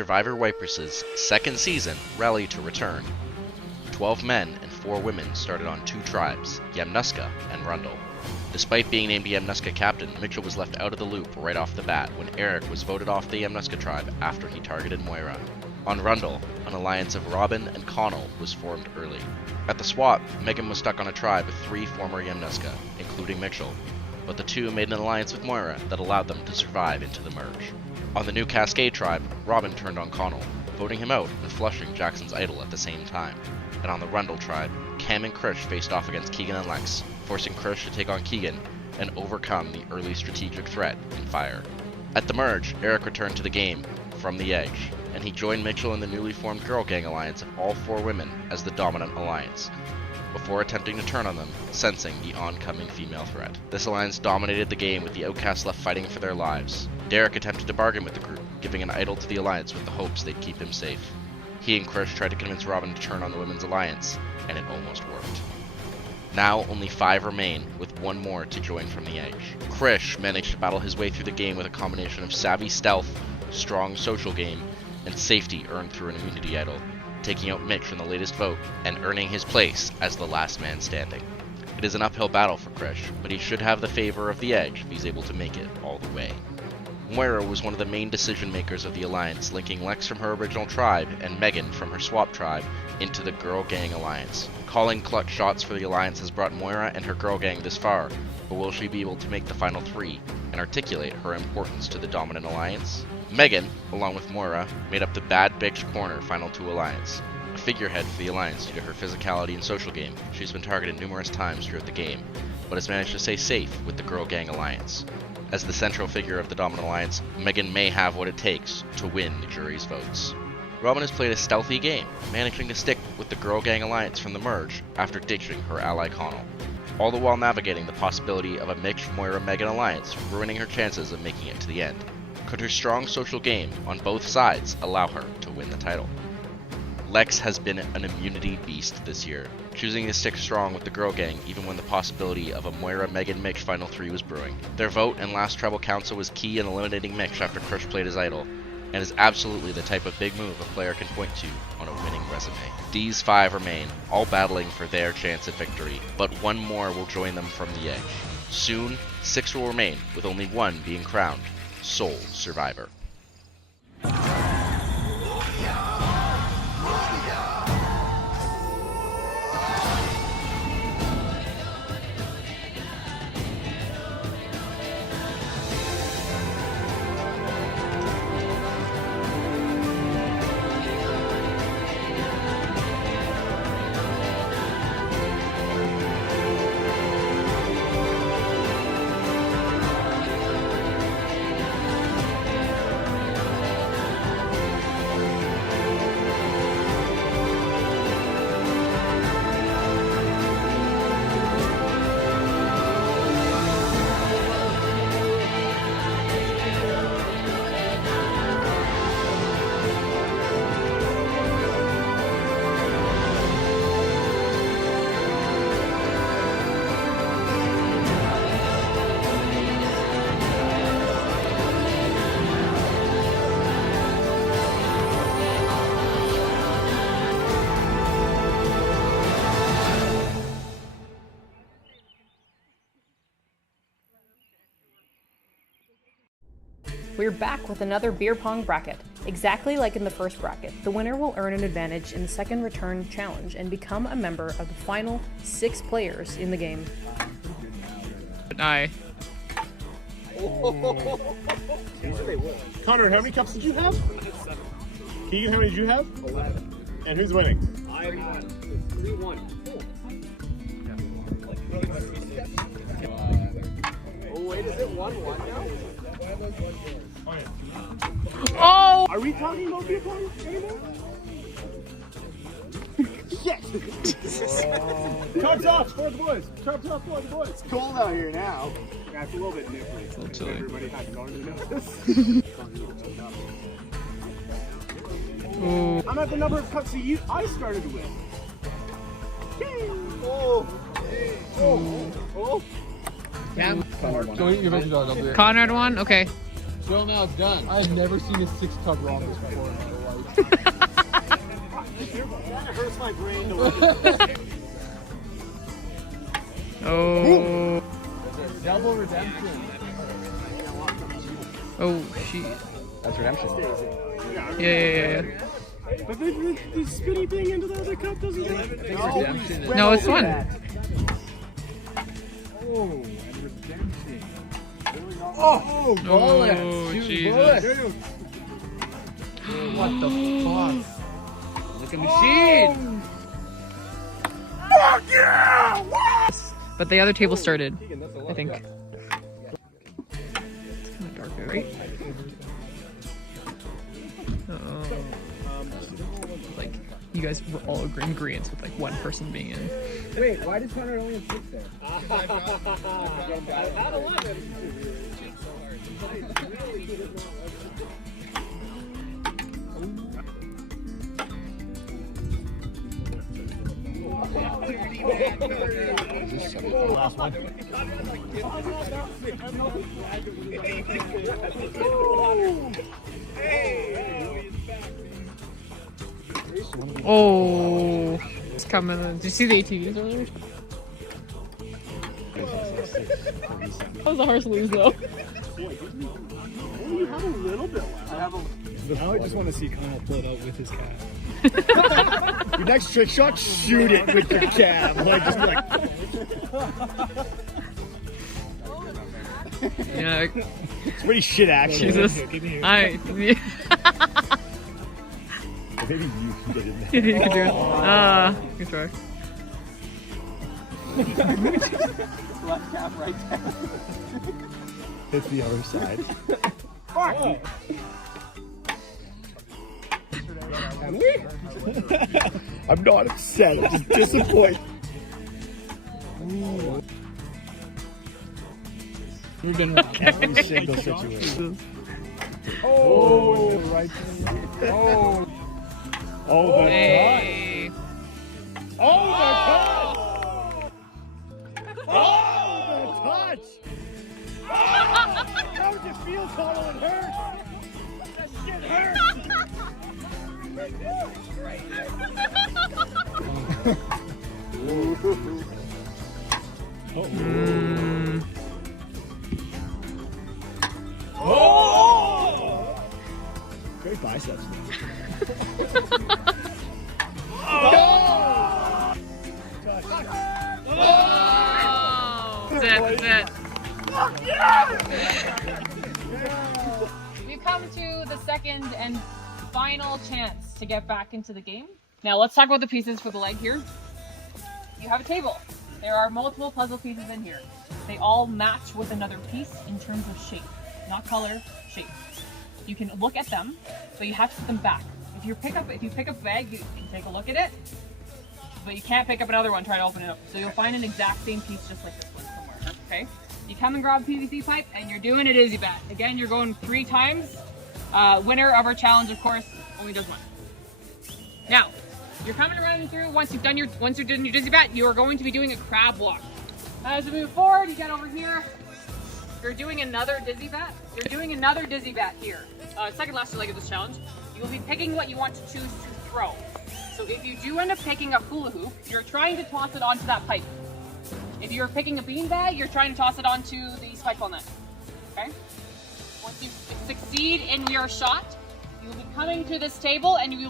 Survivor Waiparous' second season rally to return. 12 men and 4 women started on 2 tribes, Yamnuska and Rundle. Despite being named Yamnuska captain, Mitchell was left out of the loop right off the bat when Eric was voted off the Yamnuska tribe after he targeted Moira. On Rundle, an alliance of Robin and Connell was formed early. At the swap, Megan was stuck on a tribe with 3 former Yamnuska, including Mitchell, but the two made an alliance with Moira that allowed them to survive into the merge. On the new Cascade tribe, Robin turned on Connell, voting him out and flushing Jackson's idol at the same time. And on the Rundle tribe, Cam and Krish faced off against Keegan and Lex, forcing Krish to take on Keegan and overcome the early strategic threat in fire. At the merge, Eric returned to the game from the edge, and he joined Mitchell in the newly formed Girl Gang alliance of all 4 women as the dominant alliance, before attempting to turn on them, sensing the oncoming female threat. This alliance dominated the game with the outcasts left fighting for their lives. Derek attempted to bargain with the group, giving an idol to the alliance with the hopes they'd keep him safe. He and Krish tried to convince Robin to turn on the women's alliance, and it almost worked. Now only 5 remain, with 1 more to join from the edge. Krish managed to battle his way through the game with a combination of savvy stealth, strong social game, and safety earned through an immunity idol, taking out Mitch in the latest vote and earning his place as the last man standing. It is an uphill battle for Krish, but he should have the favor of the edge if he's able to make it all the way. Moira was one of the main decision makers of the alliance, linking Lex from her original tribe and Megan from her swap tribe into the Girl Gang alliance. Calling clutch shots for the alliance has brought Moira and her Girl Gang this far, but will she be able to make the final 3 and articulate her importance to the dominant alliance? Megan, along with Moira, made up the Bad Bitch Corner final 2 alliance. A figurehead for the alliance due to her physicality and social game, she's been targeted numerous times throughout the game, but has managed to stay safe with the Girl Gang alliance. As the central figure of the dominant alliance, Megan may have what it takes to win the jury's votes. Robin has played a stealthy game, managing to stick with the Girl Gang alliance from the merge after ditching her ally Connell, all the while navigating the possibility of a Mitch-Moira-Megan alliance ruining her chances of making it to the end. Could her strong social game on both sides allow her to win the title? Lex has been an immunity beast this year, choosing to stick strong with the Girl Gang even when the possibility of a Moira-Megan-Mitch Final 3 was brewing. Their vote and last tribal council was key in eliminating Mitch after Krish played his idol, and is absolutely the type of big move a player can point to on a winning resume. These 5 remain, all battling for their chance at victory, but 1 more will join them from the edge. Soon, 6 will remain, with only 1 being crowned sole survivor. We're back with another beer pong bracket. Exactly like in the first bracket, the winner will earn an advantage in the second return challenge and become a member of the final 6 players in the game. Aye. Connor, how many cups did you have? 7. Keegan, how many did you have? 11. And who's winning? I won. 3-1. Oh wait, is it 1-1 now? Oh! Are we talking about beer pong anymore? Yes! Cups off for the boys! Cups off for the boys! It's cold out here now. Yeah, it's a little bit nipply. It's a little chilly. Everybody had garden notice. I'm at the number of cups that I started with. Oh! Oh! Oh! Conrad won? Okay. Well, now it's done. I've never seen a 6-tub rhombus before in my life. That hurts my brain to look at this. Oh. Double redemption. Oh, shit. That's redemption. Yeah. But the spinny thing into the other cup doesn't get Redemption. No, it's one. Oh, and redemption. Oh, bullets. Oh, Dude, Jesus. bullets. What the fuck? Look at machine. Fuck yeah! But the other table started, I think. It's kind of dark, right? Like, you guys were all in agreement with like one person being in. Wait, why does Hunter only have 6 there? I had 11. Last one. Oh, it's coming in. Did you see the ATVs earlier? That was a harsh lose though. You have a little bit left. I have a. Now I just want to see Kyle pull it out with his cab. Your next trick shot, shoot it with your cab. Like, just be like. Yeah. It's pretty shit action. Jesus. I. Maybe you can get in there. You can do it. Good try. Left cap, right cap. Hit the other side. Fuck! I'm not upset. I'm just disappointed. We've been Every single situation. Oh, right. Oh. Oh, the Hey. touch. Oh, the touch. Oh, the touch. How would you feel, Connell? It hurts. That shit hurts. Oh! Great biceps. That's it. We've come to the second and final chance to get back into the game. Now let's talk about the pieces for the leg here. You have a table. There are multiple puzzle pieces in here. They all match with another piece in terms of shape, not color, shape. You can look at them, but you have to put them back. If you pick up a bag, you can take a look at it, but you can't pick up another one, try to open it up. So you'll find an exact same piece just like this one somewhere, okay? You come and grab a PVC pipe and you're doing a dizzy bat. Again, you're going 3 times. Winner of our challenge, of course, only does 1. Now, you're coming around and through. Once you're done your dizzy bat, you are going to be doing a crab walk. As we move forward, you get over here. You're doing another dizzy bat. You're doing another dizzy bat here. Second last leg of this challenge. You will be picking what you want to choose to throw. So if you do end up picking a hula hoop, you're trying to toss it onto that pipe. If you're picking a beanbag, you're trying to toss it onto the spike ball net. Okay? Once you succeed in your shot, you will be coming to this table and we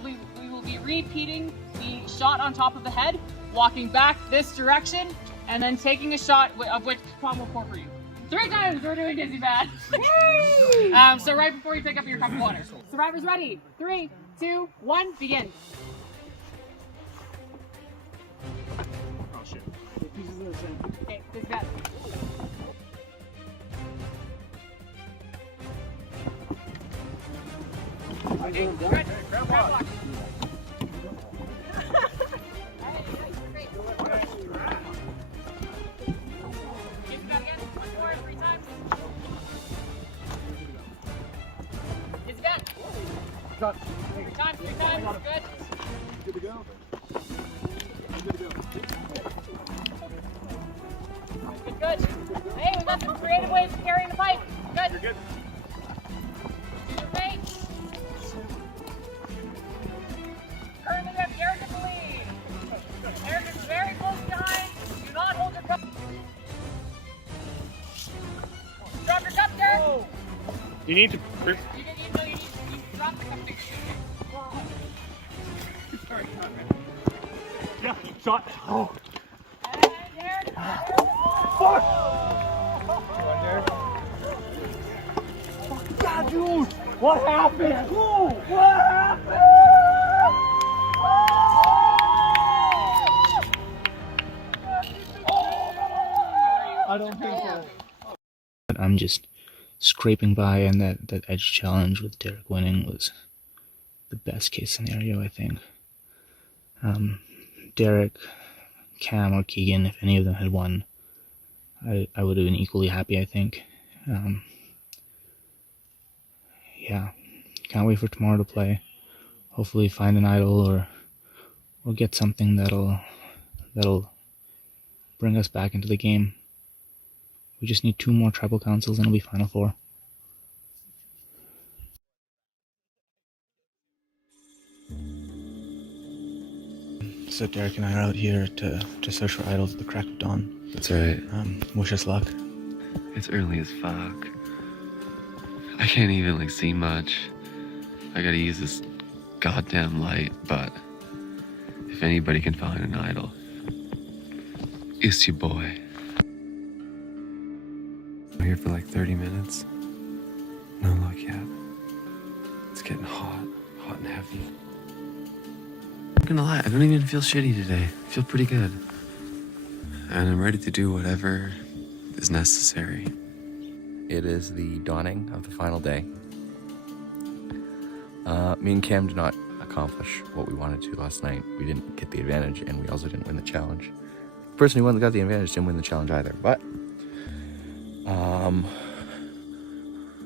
will be repeating the shot on top of the head, walking back this direction, and then taking a shot of which Tom will pour for you. 3 times we're doing dizzy bat. So right before you pick up your cup of water. Survivors ready? 3, 2, 1, begin. Oh shit. Okay, dizzy bat. Okay, good. Crab walk. Cut. 3 times, good. Good to go. Good to go. Good. Hey, we got some creative ways of carrying the pipe. Good. You're good. You need to. You drop something. Sorry, not ready. Yeah, shot. Oh. And there. Fuck! God, dude! What happened? What happened? I don't think so. I'm just scraping by, and that edge challenge with Derek winning was the best case scenario, I think. Derek, Cam, or Keegan, if any of them had won, I would have been equally happy, I think. Yeah, can't wait for tomorrow to play. Hopefully find an idol or get something that'll bring us back into the game. We just need 2 more tribal councils and it'll be Final Four. So Derek and I are out here to search for idols at the crack of dawn. That's right. Wish us luck. It's early as fuck. I can't even see much. I gotta use this goddamn light, but if anybody can find an idol, it's your boy. I'm here for 30 minutes. No luck yet. It's getting hot and heavy. I'm not gonna lie, I don't even feel shitty today. I feel pretty good. And I'm ready to do whatever is necessary. It is the dawning of the final day. Me and Cam did not accomplish what we wanted to last night. We didn't get the advantage, and we also didn't win the challenge. The person who got the advantage didn't win the challenge either. But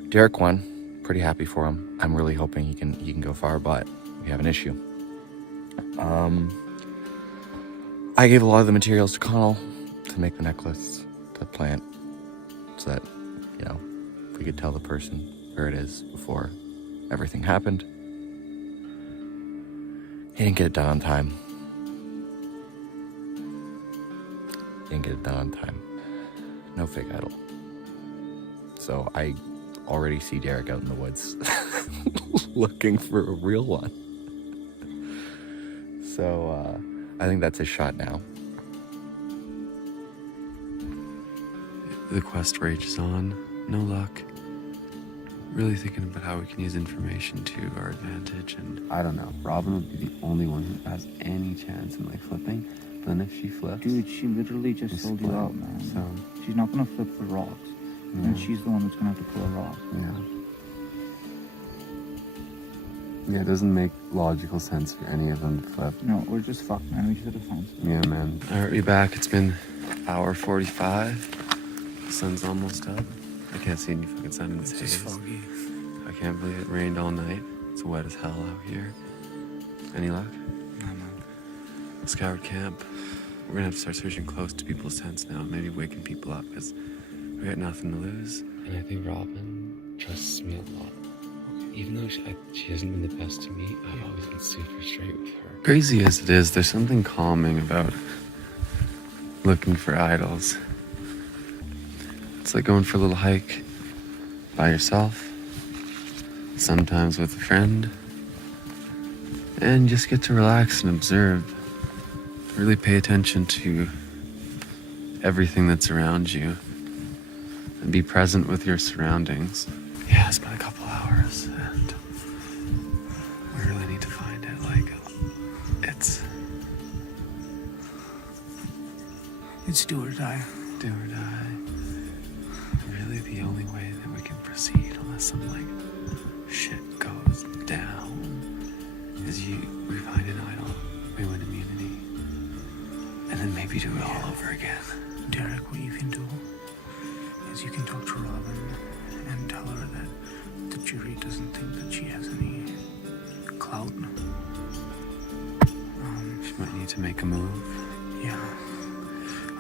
Derek won. Pretty happy for him. I'm really hoping he can go far, but we have an issue. I gave a lot of the materials to Connell to make the necklace, to plant, so that, we could tell the person where it is before everything happened. He didn't get it done on time. No fake idol. So I already see Derek out in the woods looking for a real one. So I think that's his shot now. The quest rages on. No luck. Really thinking about how we can use information to our advantage, and I don't know. Robin would be the only one who has any chance in flipping. But then if she flips, dude, she literally just sold you out, man. So she's not gonna flip the rocks, and she's the one that's gonna have to pull a rock. Yeah, it doesn't make logical sense for any of them to flip. No, we're just fucked, man. We should have found something. Yeah, man. Alright, we back. It's been hour 45. The sun's almost up. I can't see any fucking sun in this haze. It's foggy. I can't believe it rained all night. It's wet as hell out here. Any luck? No, man. Scoured camp. We're gonna have to start searching close to people's tents now, maybe waking people up, because we got nothing to lose. And I think Robin trusts me a lot. Even though she hasn't been the best to me, I've always been super straight with her. Crazy as it is, there's something calming about looking for idols. It's like going for a little hike by yourself, sometimes with a friend, and just get to relax and observe. Really pay attention to everything that's around you and be present with your surroundings. Yeah, it's been a couple hours and we really need to find it. It's do or die. Do or die. Really the only way that we can proceed unless some shit goes down is we find an idol, we win immunity, and then maybe do it all over again. Derek, what you can do is you can talk to Robin and tell her that the jury doesn't think that she has any clout. She might need to make a move. Yeah.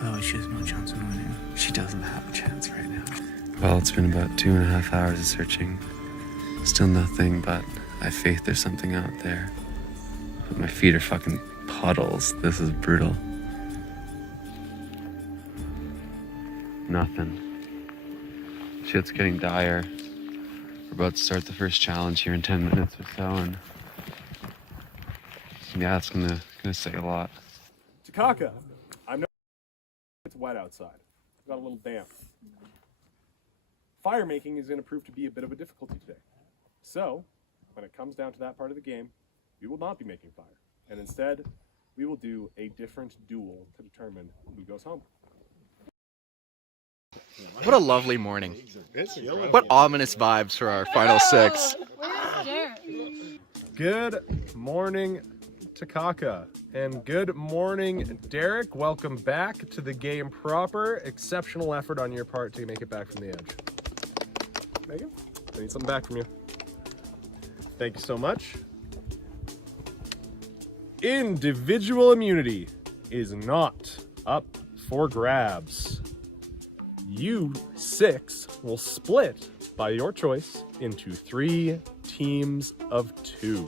Otherwise she has no chance of winning. She doesn't have a chance right now. Well, it's been about 2.5 hours of searching. Still nothing, but I have faith there's something out there. But my feet are fucking puddles. This is brutal. Nothing. Shit's getting dire. We're about to start the first challenge here in 10 minutes or so, and yeah, it's gonna say a lot. Takaka, I'm no. It's wet outside. I've got a little damp. Fire making is going to prove to be a bit of a difficulty today. So, when it comes down to that part of the game, we will not be making fire. And instead, we will do a different duel to determine who goes home. What a lovely morning. What ominous vibes for our final six. Good morning, Takaka. And good morning, Derek. Welcome back to the game proper. Exceptional effort on your part to make it back from the edge. Megan, I need something back from you. Thank you so much. Individual immunity is not up for grabs. You 6 will split by your choice into 3 teams of 2.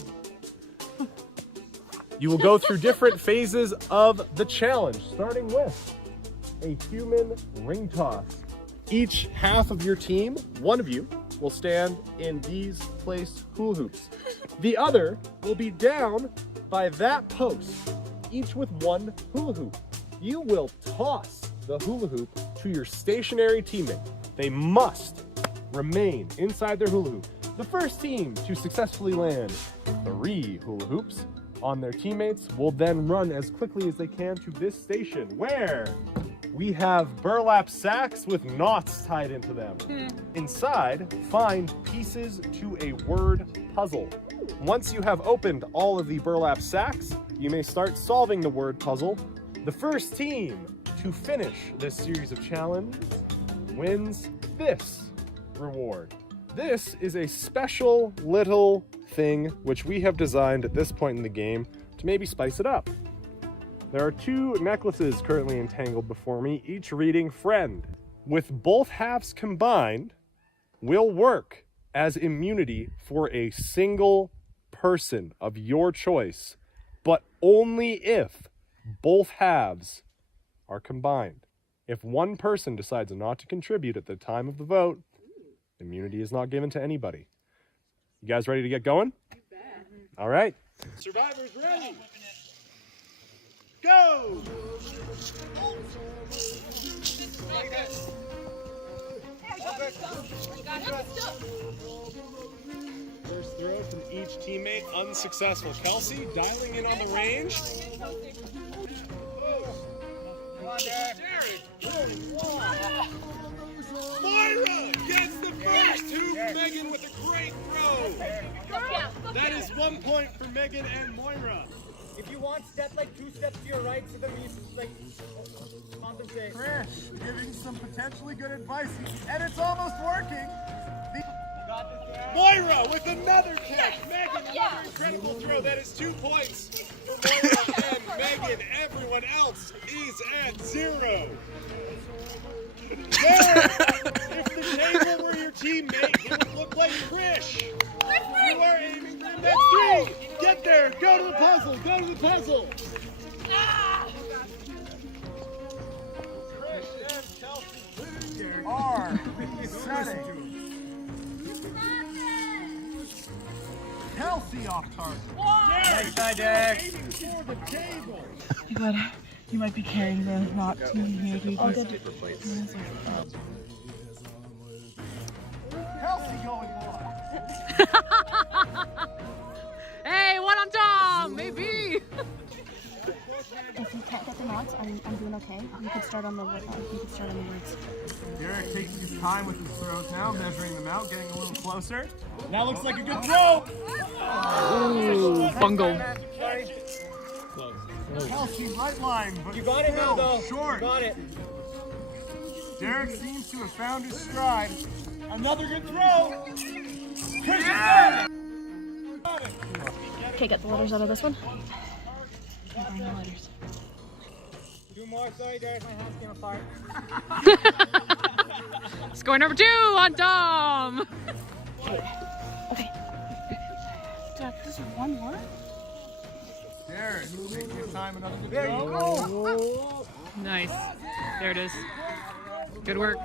You will go through different phases of the challenge, starting with a human ring toss. Each half of your team, one of you, will stand in these placed hula hoops. The other will be down by that post, each with one hula hoop. You will toss the hula hoop to your stationary teammate. They must remain inside their hula hoop. The first team to successfully land 3 hula hoops on their teammates will then run as quickly as they can to this station, where we have burlap sacks with knots tied into them. Inside, find pieces to a word puzzle. Once you have opened all of the burlap sacks, you may start solving the word puzzle. The first team to finish this series of challenges wins this reward. This is a special little thing which we have designed at this point in the game to maybe spice it up. There are 2 necklaces currently entangled before me, each reading friend. With both halves combined, will work as immunity for a single person of your choice, but only if both halves are combined. If one person decides not to contribute at the time of the vote, immunity is not given to anybody. You guys ready to get going? You bet. All right. Survivors ready. Go! First throw from each teammate, unsuccessful. Kelsey dialing in on the range. Come on, Derek. Moira gets the first hoop. Megan with a great throw. That is 1 point for Megan and Moira. If you want, step like 2 steps to your right so that we like compensate. Chris, giving some potentially good advice, and it's almost working. Moira with another catch. Megan, another incredible throw. That is 2 points for Moira and Megan. Everyone else is at 0. Derek, if the table were your teammate, it would look like Krish. You are aiming for the next 3. Get there. Go to the puzzle. Go to the puzzle. Krish and Kelsey are setting Kelsey off target. Nice try, Derek. Aiming for the table. Good. You might be carrying the knot too. Kelsey going wide. Hey, one on Tom, maybe. If you can't get the knots, I'm doing okay. You could start on the words. Derek taking his time with his throws now, measuring them out, getting a little closer. That looks like a good throw. Ooh, bungled. Kelsey, right line, but You got it now, though. Short. You got it. Derek seems to have found his stride. Another good throw. Chris got it. Okay, get the letters out of this one. Find the letters. 2 more. Sorry, Derek. My hands came apart. Score number 2 on Tom. Okay. This is one more. Derek, taking your time, another good throw. Nice. There it is. Good work.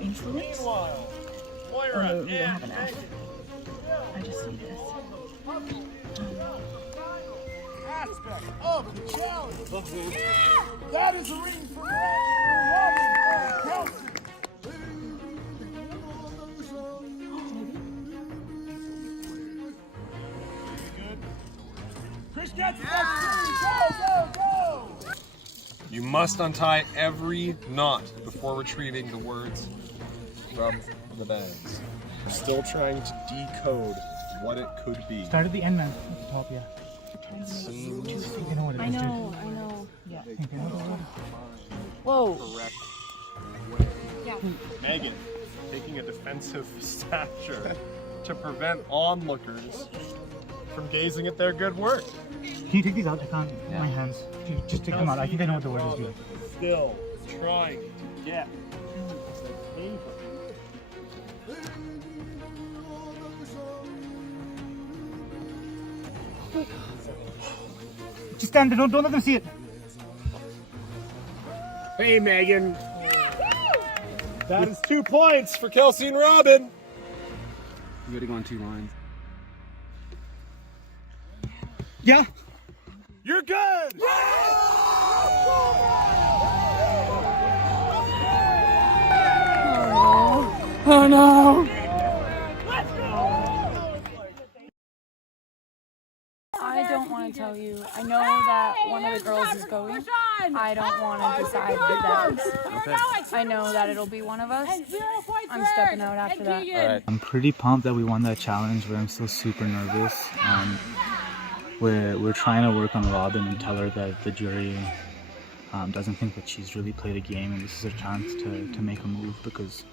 Influence. Oh, we don't have enough. I just see this. Aspect of the challenge. That is a ring for Kelsey. Chris gets it. Go, go, go! You must untie every knot before retrieving the words from the bags. We're still trying to decode what it could be. Start at the end, man. At the top, yeah. It seems... You know what it is, I dude. know. Yeah. Think you know the word? Whoa. Correct. Yeah. Megan, taking a defensive stature to prevent onlookers from gazing at their good work. Can you take these out? I can't. My hands. Just take them out. I think I know what the word is, dude. Still trying to get the paper. Just stand there. Don't let them see it. Hey, Megan. That is 2 points for Kelsey and Robin. You gotta go on 2 lines. Yeah. You're good. Oh no. I don't want to tell you. I know that one of the girls is going. I don't want to decide that. I know that it'll be one of us. I'm stepping out after that. Right. I'm pretty pumped that we won that challenge, but I'm still super nervous. We're trying to work on Robin and tell her that the jury doesn't think that she's really played a game, and this is a chance to make a move because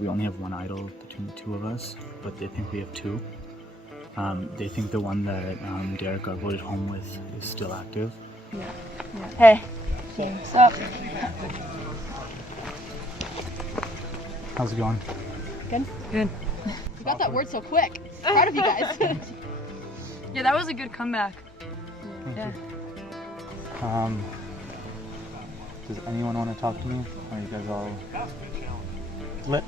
we only have one idol between the two of us, but they think we have 2. They think the one that Derek got voted home with is still active. Yeah. Hey. What's up? How's it going? Good? Good. You got that word so quick. Proud of you guys. Yeah, that was a good comeback. Thank you. Does anyone want to talk to me? Or are you guys all lit?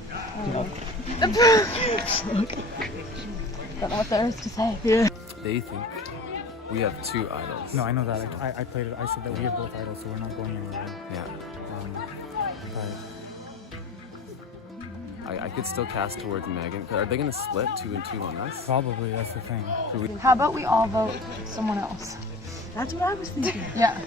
Don't know what there is to say. Yeah. They think we have 2 idols. No, I know that. I played it. I said that we have both idols, so we're not going anywhere. Yeah. But I could still cast towards Megan. Are they going to split 2 and 2 on us? probably that's the thing. How about we all vote someone else? That's what I was thinking. Yeah.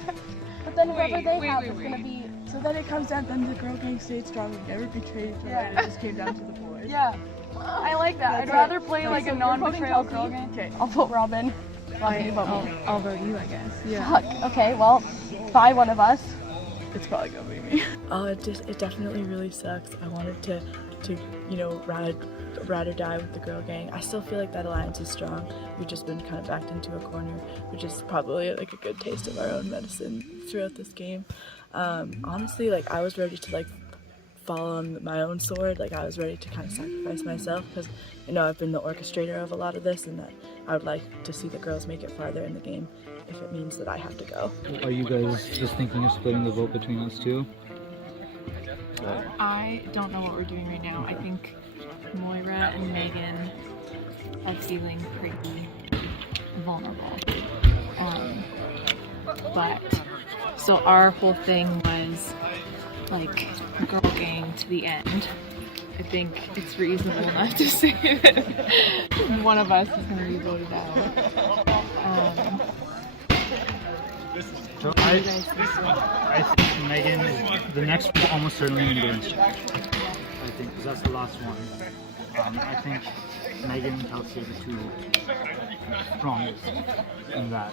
But then whoever they have is gonna be. So then it comes down. Then the girl gang stayed strong. We never betrayed each other. Yeah. It just came down to the boys. Yeah. I like that. I'd rather play like a non-betrayal girl game. Okay. I'll vote Robin. Robin, vote me. I'll vote you, I guess. Yeah. Fuck. Okay. Well, buy one of us. It's probably gonna be me. It definitely really sucks. I wanted to ride or die with the girl gang. I still feel like that alliance is strong. We've just been kind of backed into a corner, which is probably like a good taste of our own medicine throughout this game. Honestly, like I was ready to like fall on my own sword. Like I was ready to kind of sacrifice myself because I've been the orchestrator of a lot of this, and that I would like to see the girls make it farther in the game if it means that I have to go. Are you guys just thinking of splitting the vote between us 2? I don't know what we're doing right now. I think Moira and Megan are feeling pretty vulnerable. But so our whole thing was like girl gang to the end. I think it's reasonable enough to say that one of us is going to be voted out. So I think Megan is the next one, almost certainly against you. I think because that's the last one. I think Megan and Kelsey are the 2 strongest in that.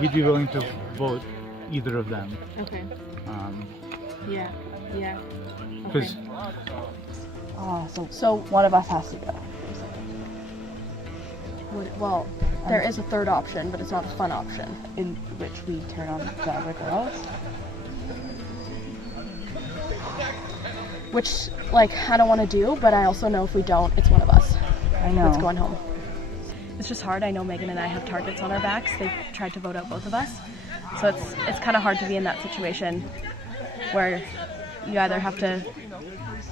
We'd be willing to vote either of them. Okay. Yeah. Because So one of us has to go. Well, there is a third option, but it's not a fun option, in which we turn on the other girls. Which, like, I don't want to do, but I also know if we don't, it's one of us. I know. It's going home. It's just hard. I know Megan and I have targets on our backs. They've tried to vote out both of us. So it's kind of hard to be in that situation where you either have to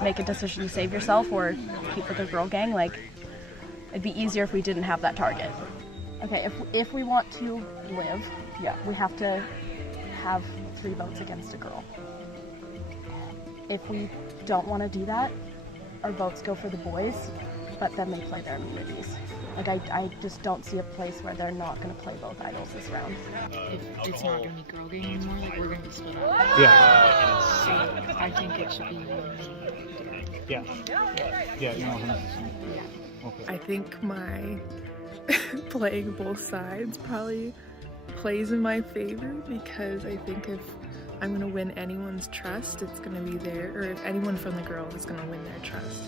make a decision to save yourself or keep with the girl gang. Like, it'd be easier if we didn't have that target. Okay, if we want to live, yeah, we have to have 3 votes against a girl. If we don't want to do that, our votes go for the boys, but then they play their immunities. Like, I just don't see a place where they're not going to play both idols this round. If it's not going to be girl game anymore, like, we're going to be split up. Yeah. So I think it should be Yeah. Yeah, you know, 100%. Okay. I think my playing both sides probably plays in my favor, because I think if I'm going to win anyone's trust, it's going to be there, or if anyone from the girls is going to win their trust,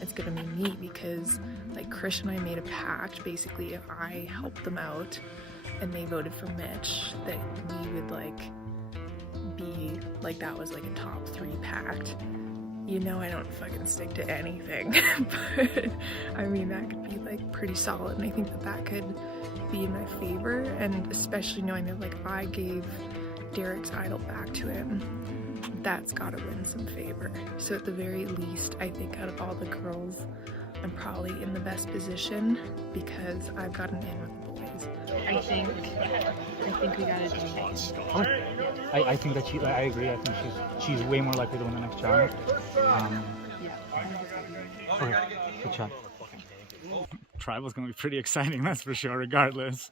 it's going to be me, because like Krish and I made a pact, basically if I helped them out and they voted for Mitch, that we would like be like, that was like a top 3 pact. You know, I don't fucking stick to anything, but I mean, that could be like pretty solid, and I think that that could be in my favor, and especially knowing that like I gave Derek's idol back to him, that's gotta win some favor. So at the very least, I think out of all the girls, I'm probably in the best position because I've gotten in with the boys. I think we gotta do Megan. I think that I agree. I think she's way more likely to win the next challenge. Okay, good shot. Tribal's gonna be pretty exciting, that's for sure, regardless.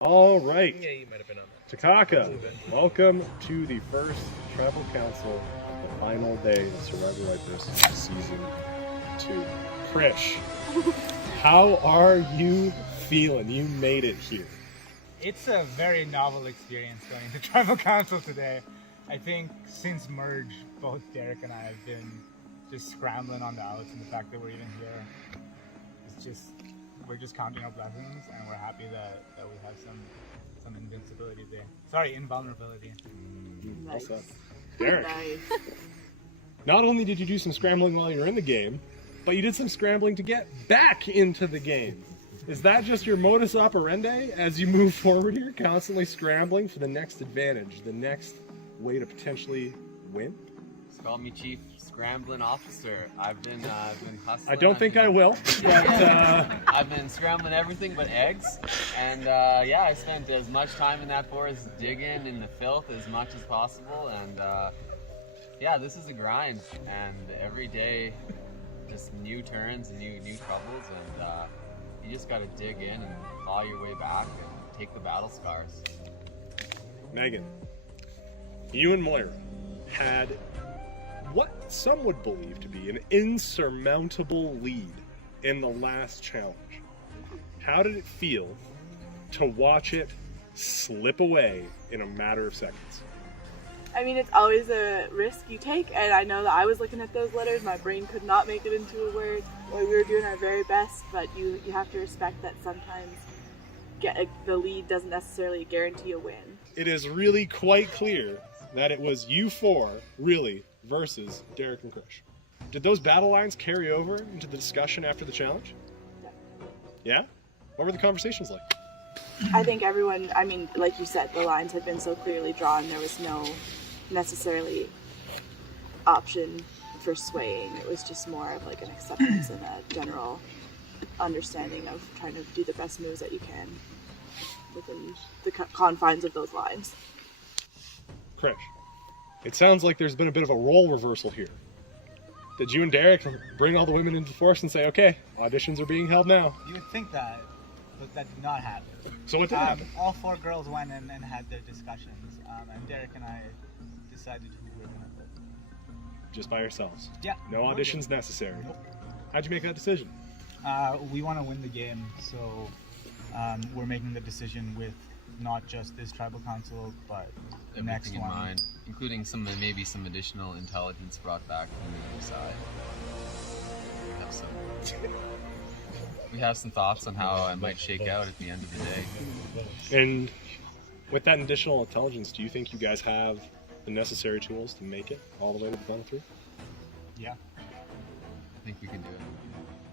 All right. Takaka, welcome to the first Tribal Council, the final day of Survivor Waiparous Season 2. Krish, how are you feeling? You made it here. It's a very novel experience going to Tribal Council today. I think since merge, both Derek and I have been just scrambling on the outs, and the fact that we're even here, it's just, we're just counting our blessings, and we're happy that we have some invincibility there. Sorry, invulnerability. Nice. Derek, not only did you do some scrambling while you were in the game, but you did some scrambling to get back into the game. Is that just your modus operandi as you move forward here, constantly scrambling for the next advantage, the next way to potentially win? Just call me Chief Scrambling Officer. I've been hustling. I don't think I will. But, I've been scrambling everything but eggs, and yeah, I spent as much time in that forest digging in the filth as much as possible, and yeah, this is a grind, and every day just new turns and new troubles, and you just got to dig in and claw your way back and take the battle scars. Megan, you and Moira had what some would believe to be an insurmountable lead in the last challenge. How did it feel to watch it slip away in a matter of seconds? I mean, it's always a risk you take, and I know that I was looking at those letters, my brain could not make it into a word. We were doing our very best, but you have to respect that sometimes the lead doesn't necessarily guarantee a win. It is really quite clear that it was you four, really, versus Derek and Krish. Did those battle lines carry over into the discussion after the challenge? Yeah? What were the conversations like? I think everyone, I mean, like you said, the lines had been so clearly drawn, there was no necessarily option for swaying. It was just more of like an acceptance and a general understanding of trying to do the best moves that you can within the confines of those lines. Krish, it sounds like there's been a bit of a role reversal here. Did you and Derek bring all the women into the force and say, okay, auditions are being held now? You would think that, but that did not happen. So what did happen? All 4 girls went in and had their discussions, and Derek and I decided who we were going to put. Just by yourselves? Yeah. No auditions necessary? Nope. How'd you make that decision? We want to win the game, so we're making the decision with not just this tribal council, but the next one. In mind, including maybe some additional intelligence brought back from the other side. We have some thoughts on how it might shake out at the end of the day. And with that additional intelligence, do you think you guys have the necessary tools to make it all the way to the final 3? Yeah. I think we can do it.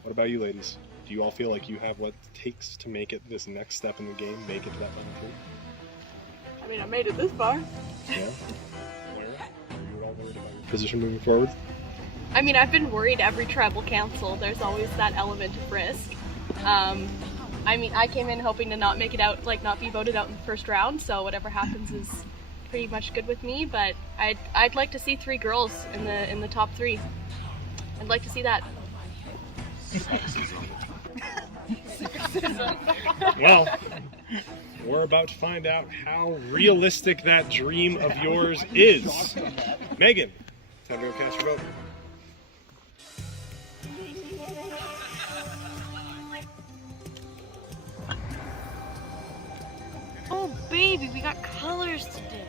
What about you ladies? Do you all feel like you have what it takes to make it this next step in the game, make it to that final 3? I mean, I made it this far. Yeah? Moira, are you at all worried about your position moving forward? I mean, I've been worried every tribal council. There's always that element of risk. I mean, I came in hoping to not make it out, like not be voted out in the first round, so whatever happens is pretty much good with me, but I'd like to see 3 girls in the top 3. I'd like to see that. Well, we're about to find out how realistic that dream of yours is. Megan, time to go cast your vote. Oh baby, we got colors today.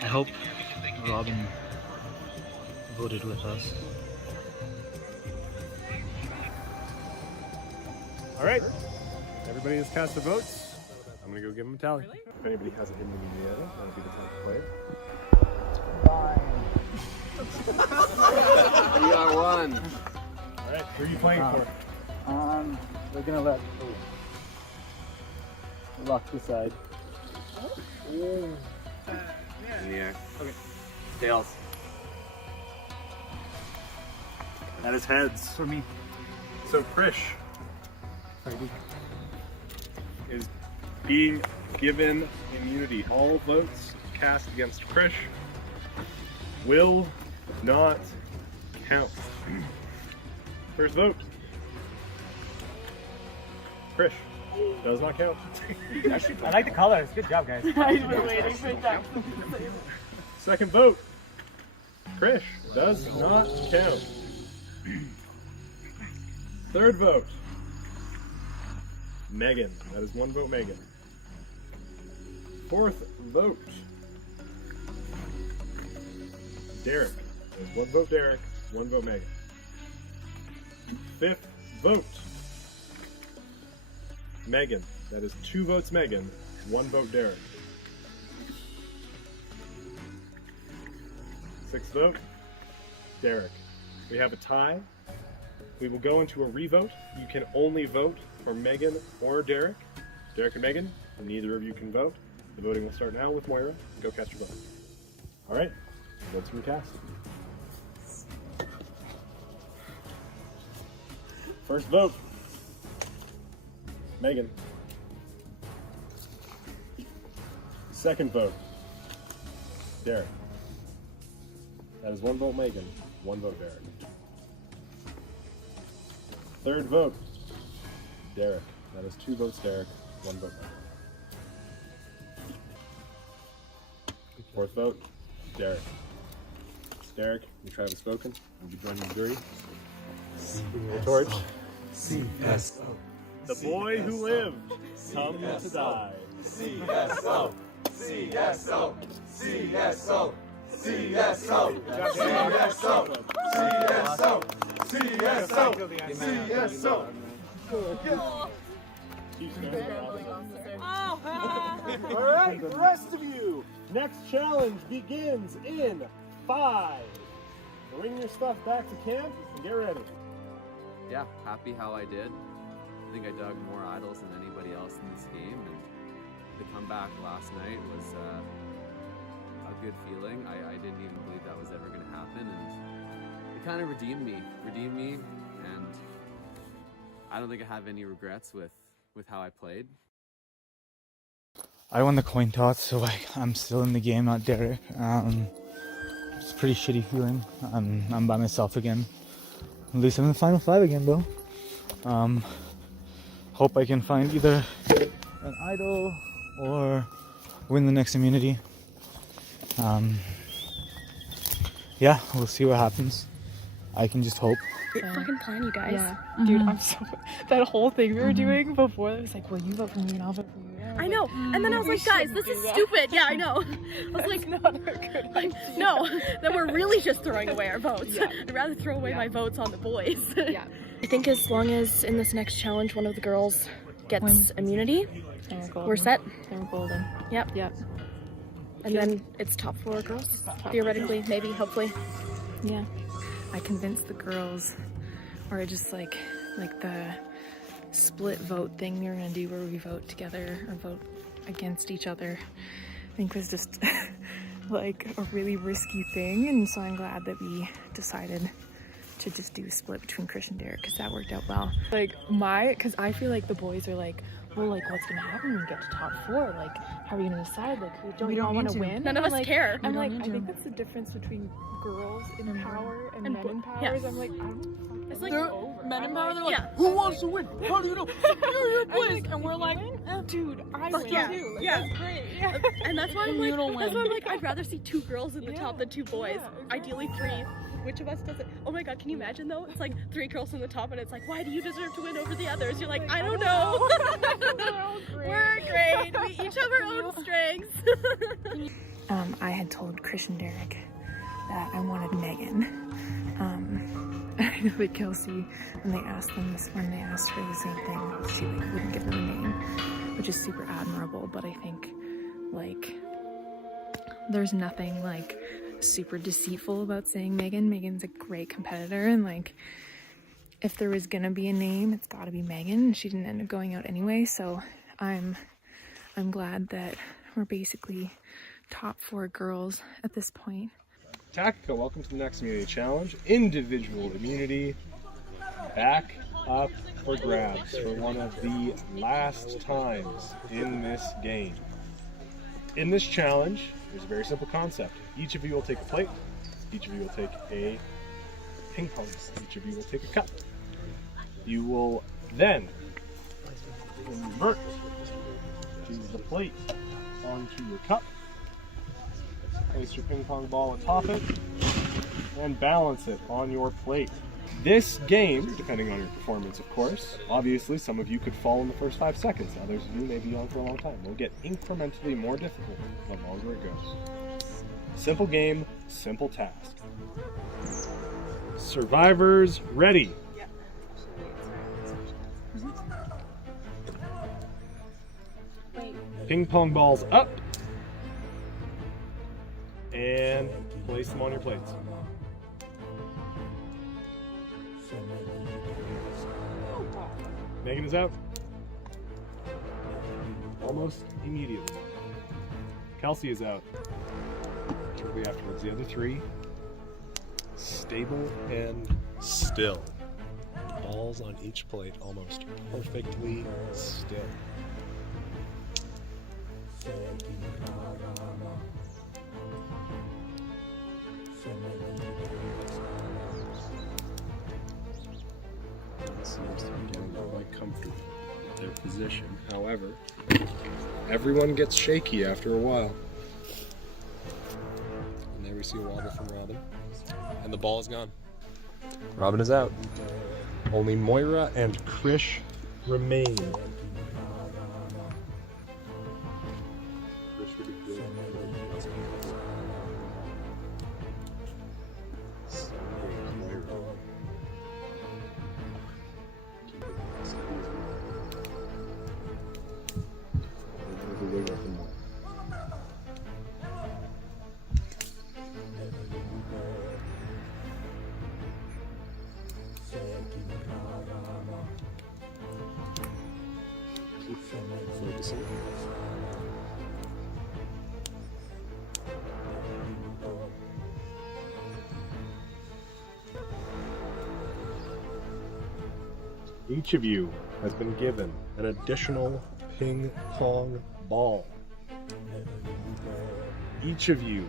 I hope Robin voted with us. All right, everybody has cast their votes. I'm gonna go give them a tally. If anybody has it in the media, that'll be the time to play it. You got 1. All right, who are you playing for? We're gonna let lock this side. In the air. Okay. Tails. That is heads. For me. So Krish is being given immunity. All votes cast against Krish will not count. First vote. Krish does not count. I like the colors. Good job, guys. I've been waiting for that. Second vote. Krish does not count. Third vote. Megan. That is 1 vote, Megan. Fourth vote. Derek. That is 1 vote, Derek. 1 vote, Megan. Fifth vote. Megan. That is 2 votes, Megan. 1 vote, Derek. Sixth vote, Derek. We have a tie. We will go into a revote. You can only vote for Megan or Derek. Derek and Megan, neither of you can vote. The voting will start now with Moira. Go cast your vote. All right, votes are cast. First vote, Megan. Second vote, Derek. That is 1 vote Megan, 1 vote Derek. Third vote, Derek. That is 2 votes Derek, 1 vote Megan. Fourth vote, Derek. Derek, you try to have spoken. You'll be joining the jury. Your torch. CSO. The boy who lived comes to die. CSO. CSO. CSO. CSO. CSO. CSO. All right, the rest of you. Next challenge begins in 5. Bring your stuff back to camp and get ready. Yeah, happy how I did. I think I dug more idols than anybody else in this game, and the comeback last night was a good feeling. I didn't even believe that was ever going to happen, and it kind of redeemed me, and I don't think I have any regrets with how I played. I won the coin toss, so I'm still in the game, not Derek. It's a pretty shitty feeling. I'm by myself again. At least I'm in the final 5 again, though. Hope I can find either an idol or win the next immunity. Yeah, we'll see what happens. I can just hope. Great fucking plan, you guys. Yeah. Dude, I'm so... That whole thing we were doing before, it was like, well, you vote for me and I'll vote for you. I know, and then I was like, guys, this is stupid. Yeah, I know. I was like, not a good idea. No, then we're really just throwing away our votes. Yeah. I'd rather throw away my votes on the boys. Yeah. I think as long as in this next challenge one of the girls gets immunity, we're set. Then we're golden. Yep. Yep. And then it's top 4 girls, theoretically, maybe, hopefully. Yeah. I convinced the girls, or just like the split vote thing we were gonna do where we vote together or vote against each other, I think was just like a really risky thing, and so I'm glad that we decided to just do a split between Chris and Derek because that worked out well. Like because I feel like the boys are like, well, like what's gonna happen when we get to top 4? Like how are we gonna decide? Like we don't want to win? None of us care. I'm like, I think that's the difference between girls in power and men in power. Yeah. I'm like, I don't It's like men in power. They're like, who wants to win? How do you know? Superior place. And we're like, dude, I win yeah. too. Like, Yeah. that's great. Yeah. And that's why I'm You don't like, win. I'd rather see 2 girls in the top than 2 boys. Ideally 3. Which of us does it? Oh my god, can you imagine though? It's like 3 girls in the top and it's like, why do you deserve to win over the others? You're like, I don't know. We're great. We each have our own strengths. I had told Chris and Derek that I wanted Megan. I know that Kelsey, when they asked her the same thing, she like, wouldn't give her a name, which is super admirable. But I think like there's nothing like super deceitful about saying Megan. Megan's a great competitor, and like if there was gonna be a name, it's got to be Megan. She didn't end up going out anyway, so I'm glad that we're basically top 4 girls at this point. Tactica, welcome to the next immunity challenge. Individual immunity back up for grabs for one of the last times in this game. In this challenge, there's a very simple concept. Each of you will take a plate. Each of you will take a ping pong. Each of you will take a cup. You will then invert the plate onto your cup. Place your ping pong ball atop it and balance it on your plate. This game, depending on your performance of course, obviously some of you could fall in the first 5 seconds, others of you may be on for a long time. It will get incrementally more difficult the longer it goes. Simple game, simple task. Survivors ready. Ping pong balls up. And place them on your plates. Megan is out. Almost immediately. Kelsey is out. Shortly afterwards, the other 3, stable and still. Balls on each plate, almost perfectly still. Seems to be getting quite comfortable with their position. However, everyone gets shaky after a while. And there we see a wobble from Robin. And the ball is gone. Robin is out. Only Moira and Krish remain. Krish would be good. Focusing. Each of you has been given an additional ping pong ball. Each of you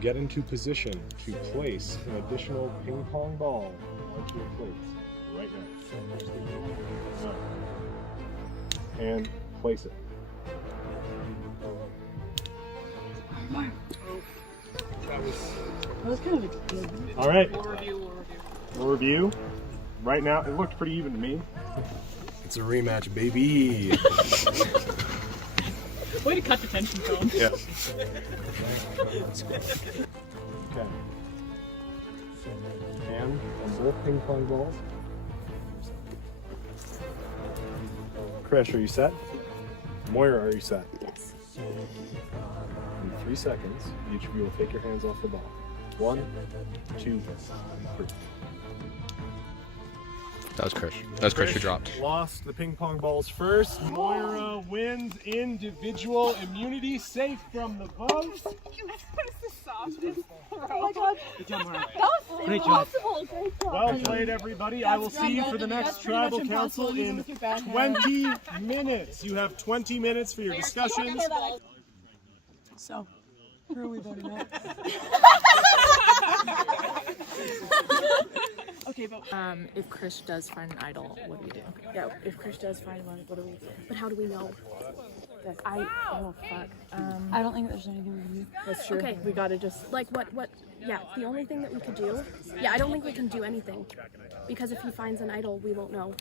get into position to place an additional ping pong ball onto your plates right now. And place it. That was kind of a good. All right. We'll review. Review. Right now, it looked pretty even to me. It's a rematch, baby. Way to cut the tension, Tom. Yeah. Okay. And on both ping pong balls. Krish, are you set? Moira, are you set? Yes. In 3 seconds, each of you will take your hands off the ball. 1, 2, 3. That was Krish. That was Krish who dropped. Lost the ping pong balls first. Moira wins individual immunity, safe from the bugs. Oh my god. Good job, Moira. That was Great job. impossible. Great job. Well played, everybody. I will see you for the next tribal council in 20 minutes. You have 20 minutes for your discussions. So, who are we voting out? Okay, but if Krish does find an idol, what do we do? Yeah, if Krish does find one, what do we do? But how do we know? Oh fuck. I don't think there's anything we can do. That's true. Okay, we gotta just like what? Yeah, the only thing that we could do. Yeah, I don't think we can do anything because if he finds an idol, we won't know.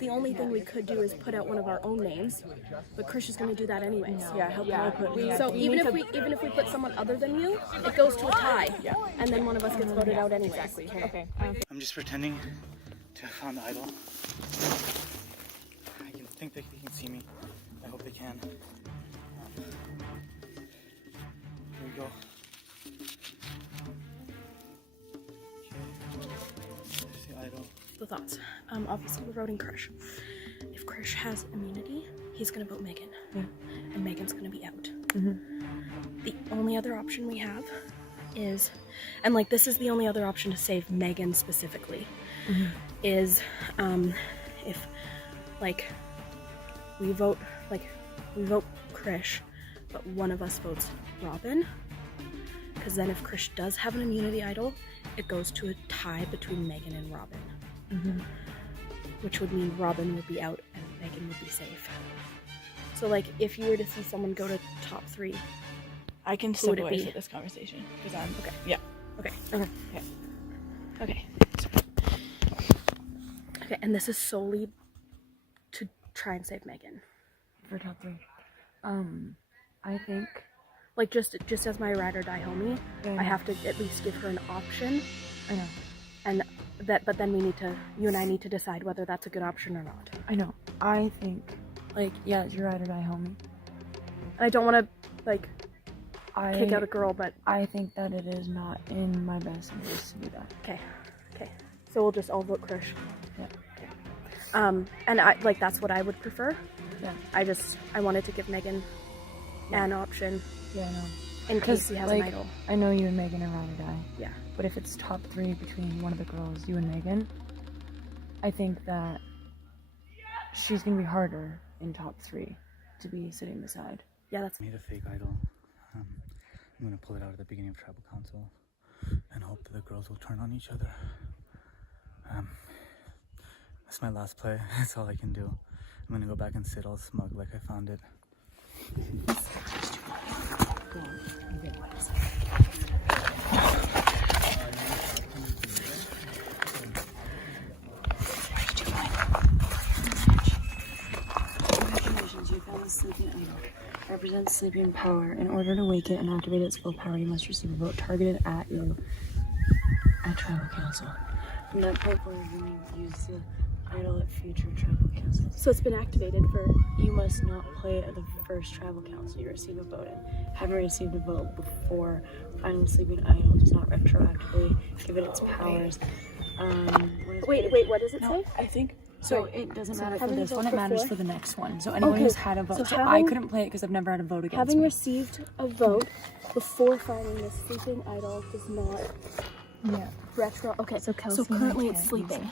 The only thing we could do is put out one of our own names, but Krish is gonna do that anyways. Yeah, he'll probably put. So even if we put someone other than you, it goes to a tie. Yeah. And then one of us gets voted out anyways. Exactly. Okay. I'm just pretending to have found the idol. I can think they can see me. I hope they can. Here we go. There's the idol. The thoughts. Obviously we're voting Krish. If Krish has immunity, he's gonna vote Megan. Yeah. And Megan's gonna be out. Mm-hmm. The only other option we have is, and like this is the only other option to save Megan specifically, is if like we vote Krish, but one of us votes Robin, because then if Krish does have an immunity idol, it goes to a tie between Megan and Robin, which would mean Robin would be out and Megan would be safe. So like if you were to see someone go to top 3, I can step away for this conversation because I'm okay. Yeah. Okay. Okay. Okay, and this is solely to try and save Megan. For top 3. I think like just as my ride or die homie, I have to at least give her an option. I know. And but then you and I need to decide whether that's a good option or not. I know. I think like yeah, it's your ride or die homie. And I don't want to like kick out a girl, but I think that it is not in my best interest to do that. Okay. So we'll just all vote Krish. Yeah. Okay. And I like that's what I would prefer. Yeah. I wanted to give Megan an option. Yeah, I know. In case he has an idol. I know you and Megan are ride or die. Yeah. But if it's top 3 between one of the girls, you and Megan, I think that she's gonna be harder in top 3 to be sitting beside. Yeah, that's made a fake idol. I'm gonna pull it out at the beginning of tribal council and hope that the girls will turn on each other. That's my last play. That's all I can do. I'm gonna go back and sit all smug like I found it. You found the sleeping idol. Represents sleeping power. In order to wake it and activate its full power, you must receive a vote targeted at you at tribal council. From that point forward, you may use the idol at future tribal councils. So it's been activated for. You must not play at the first tribal council you receive a vote in. Having received a vote before finding the sleeping idol does not retroactively give it its powers. Wait, what does it say? I think. So it doesn't matter for this one, it before? matters for the next one. So anyone who's had a vote. So I couldn't play it because I've never had a vote against Having me. received a vote before finding the sleeping idol does not retro. Okay, so currently it's sleeping.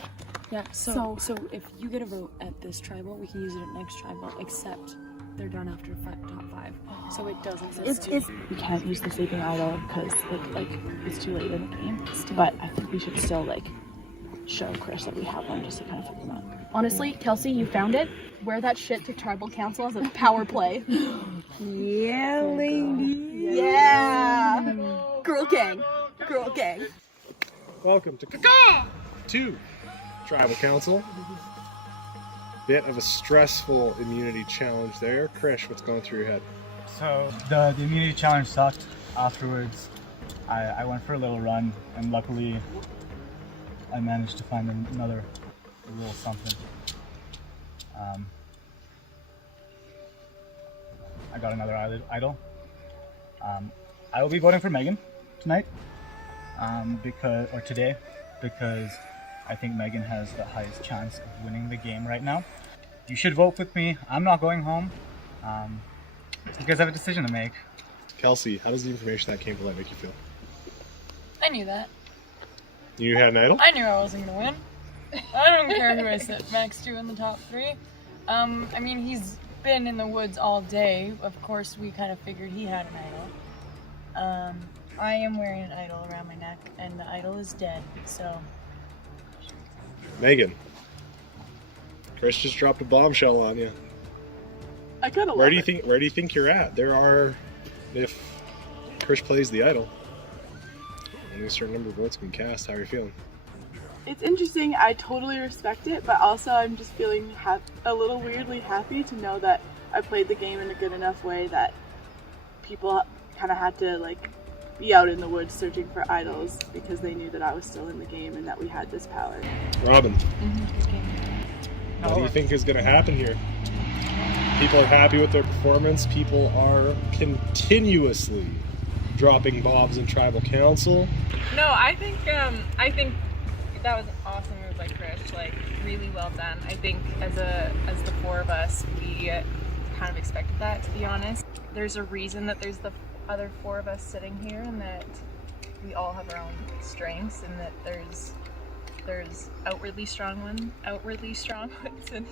Yeah, so if you get a vote at this tribal, we can use it at next tribal, except they're done after top 5. So it doesn't exist. We can't use the sleeping idol because it's too late in the game. But I think we should still show Krish that we have one just to kind of flip them up. Honestly, Kelsey, you found it. Wear that shit to tribal council as a power play. Yeah, lady. Yeah. Girl gang. Welcome to Tribal Council. Bit of a stressful immunity challenge there. Krish, what's going through your head? So the immunity challenge sucked. Afterwards, I went for a little run, and luckily I managed to find another little something. I got another idol. I will be voting for Megan tonight, today, because I think Megan has the highest chance of winning the game right now. You should vote with me. I'm not going home. You guys have a decision to make. Kelsey, how does the information that came to light make you feel? I knew that. You had an idol? I knew I wasn't gonna win. I don't care who I sit next to in the top 3. I mean, he's been in the woods all day. Of course, we kind of figured he had an idol. I am wearing an idol around my neck, and the idol is dead, so... Megan, Chris just dropped a bombshell on you. I kind of Where do you think you're at? There are, if Chris plays the idol, only a certain number of votes can cast. How are you feeling? It's interesting. I totally respect it, but also I'm just feeling a little weirdly happy to know that I played the game in a good enough way that people kind of had to like be out in the woods searching for idols because they knew that I was still in the game and that we had this power. Robin, what do you think is going to happen here? People are happy with their performance. People are continuously dropping bombs in tribal council. No, I think that was an awesome move by Chris. Like, really well done. I think as the 4 of us, we kind of expected that, to be honest. There's a reason that there's the other 4 of us sitting here, and that we all have our own strengths, and that there's outwardly strong ones, and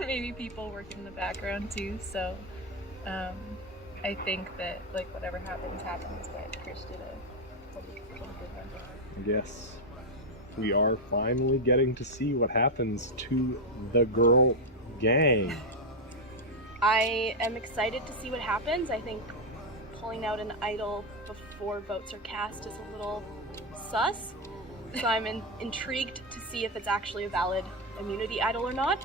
maybe people work in the background too. So I think that like whatever happens, but Chris did a good one. Yes, we are finally getting to see what happens to the girl gang. I am excited to see what happens. I think pulling out an idol before votes are cast is a little sus. So I'm intrigued to see if it's actually a valid immunity idol or not.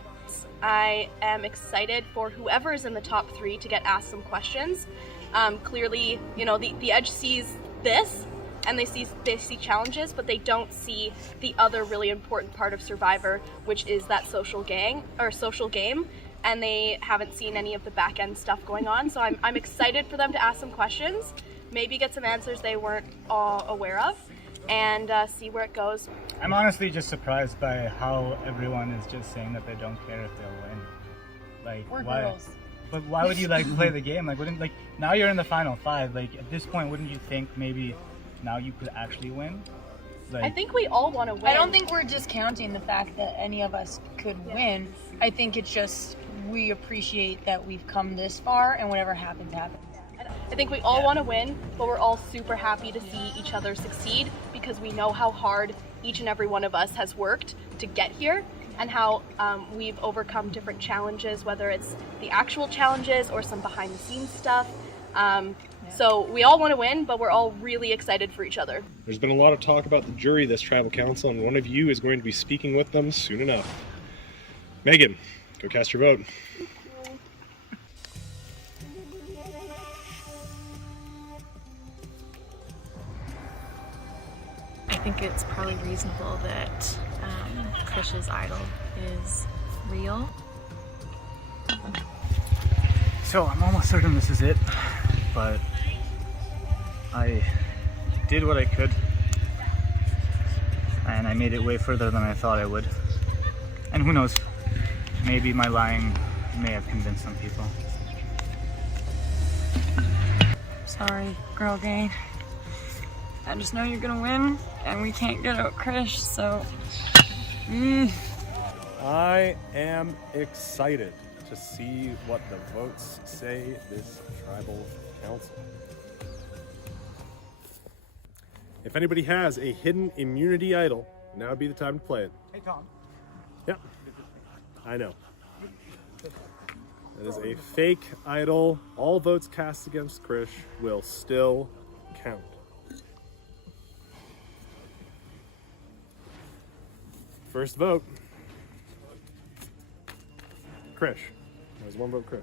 I am excited for whoever is in the top 3 to get asked some questions. Clearly, you know, the Edge sees this, and they see challenges, but they don't see the other really important part of Survivor, which is that social game, and they haven't seen any of the back end stuff going on. So I'm excited for them to ask some questions, maybe get some answers they weren't aware of, and see where it goes. I'm honestly just surprised by how everyone is just saying that they don't care if they'll win. Like, We're why? girls. But why would you like play the game? Like, wouldn't now you're in the final 5? Like, at this point, wouldn't you think maybe now you could actually win? Like, I think we all want to win. I don't think we're discounting the fact that any of us could win. I think it's just we appreciate that we've come this far, and whatever happens, happens. I think we all want to win, but we're all super happy to see each other succeed because we know how hard each and every one of us has worked to get here, and how we've overcome different challenges, whether it's the actual challenges or some behind the scenes stuff. So we all want to win, but we're all really excited for each other. There's been a lot of talk about the jury this tribal council, and one of you is going to be speaking with them soon enough. Megan, go cast your vote. I think it's probably reasonable that Krish's idol is real. So I'm almost certain this is it, but I did what I could, and I made it way further than I thought I would. And who knows, maybe my lying may have convinced some people. Sorry, girl gang. I just know you're gonna win, and we can't get out Krish, so... I am excited to see what the votes say this tribal council. If anybody has a hidden immunity idol, now would be the time to play it. Hey, Tom. Yep, I know. That is a fake idol. All votes cast against Krish will still count. First vote, Krish. That was 1 vote, Krish.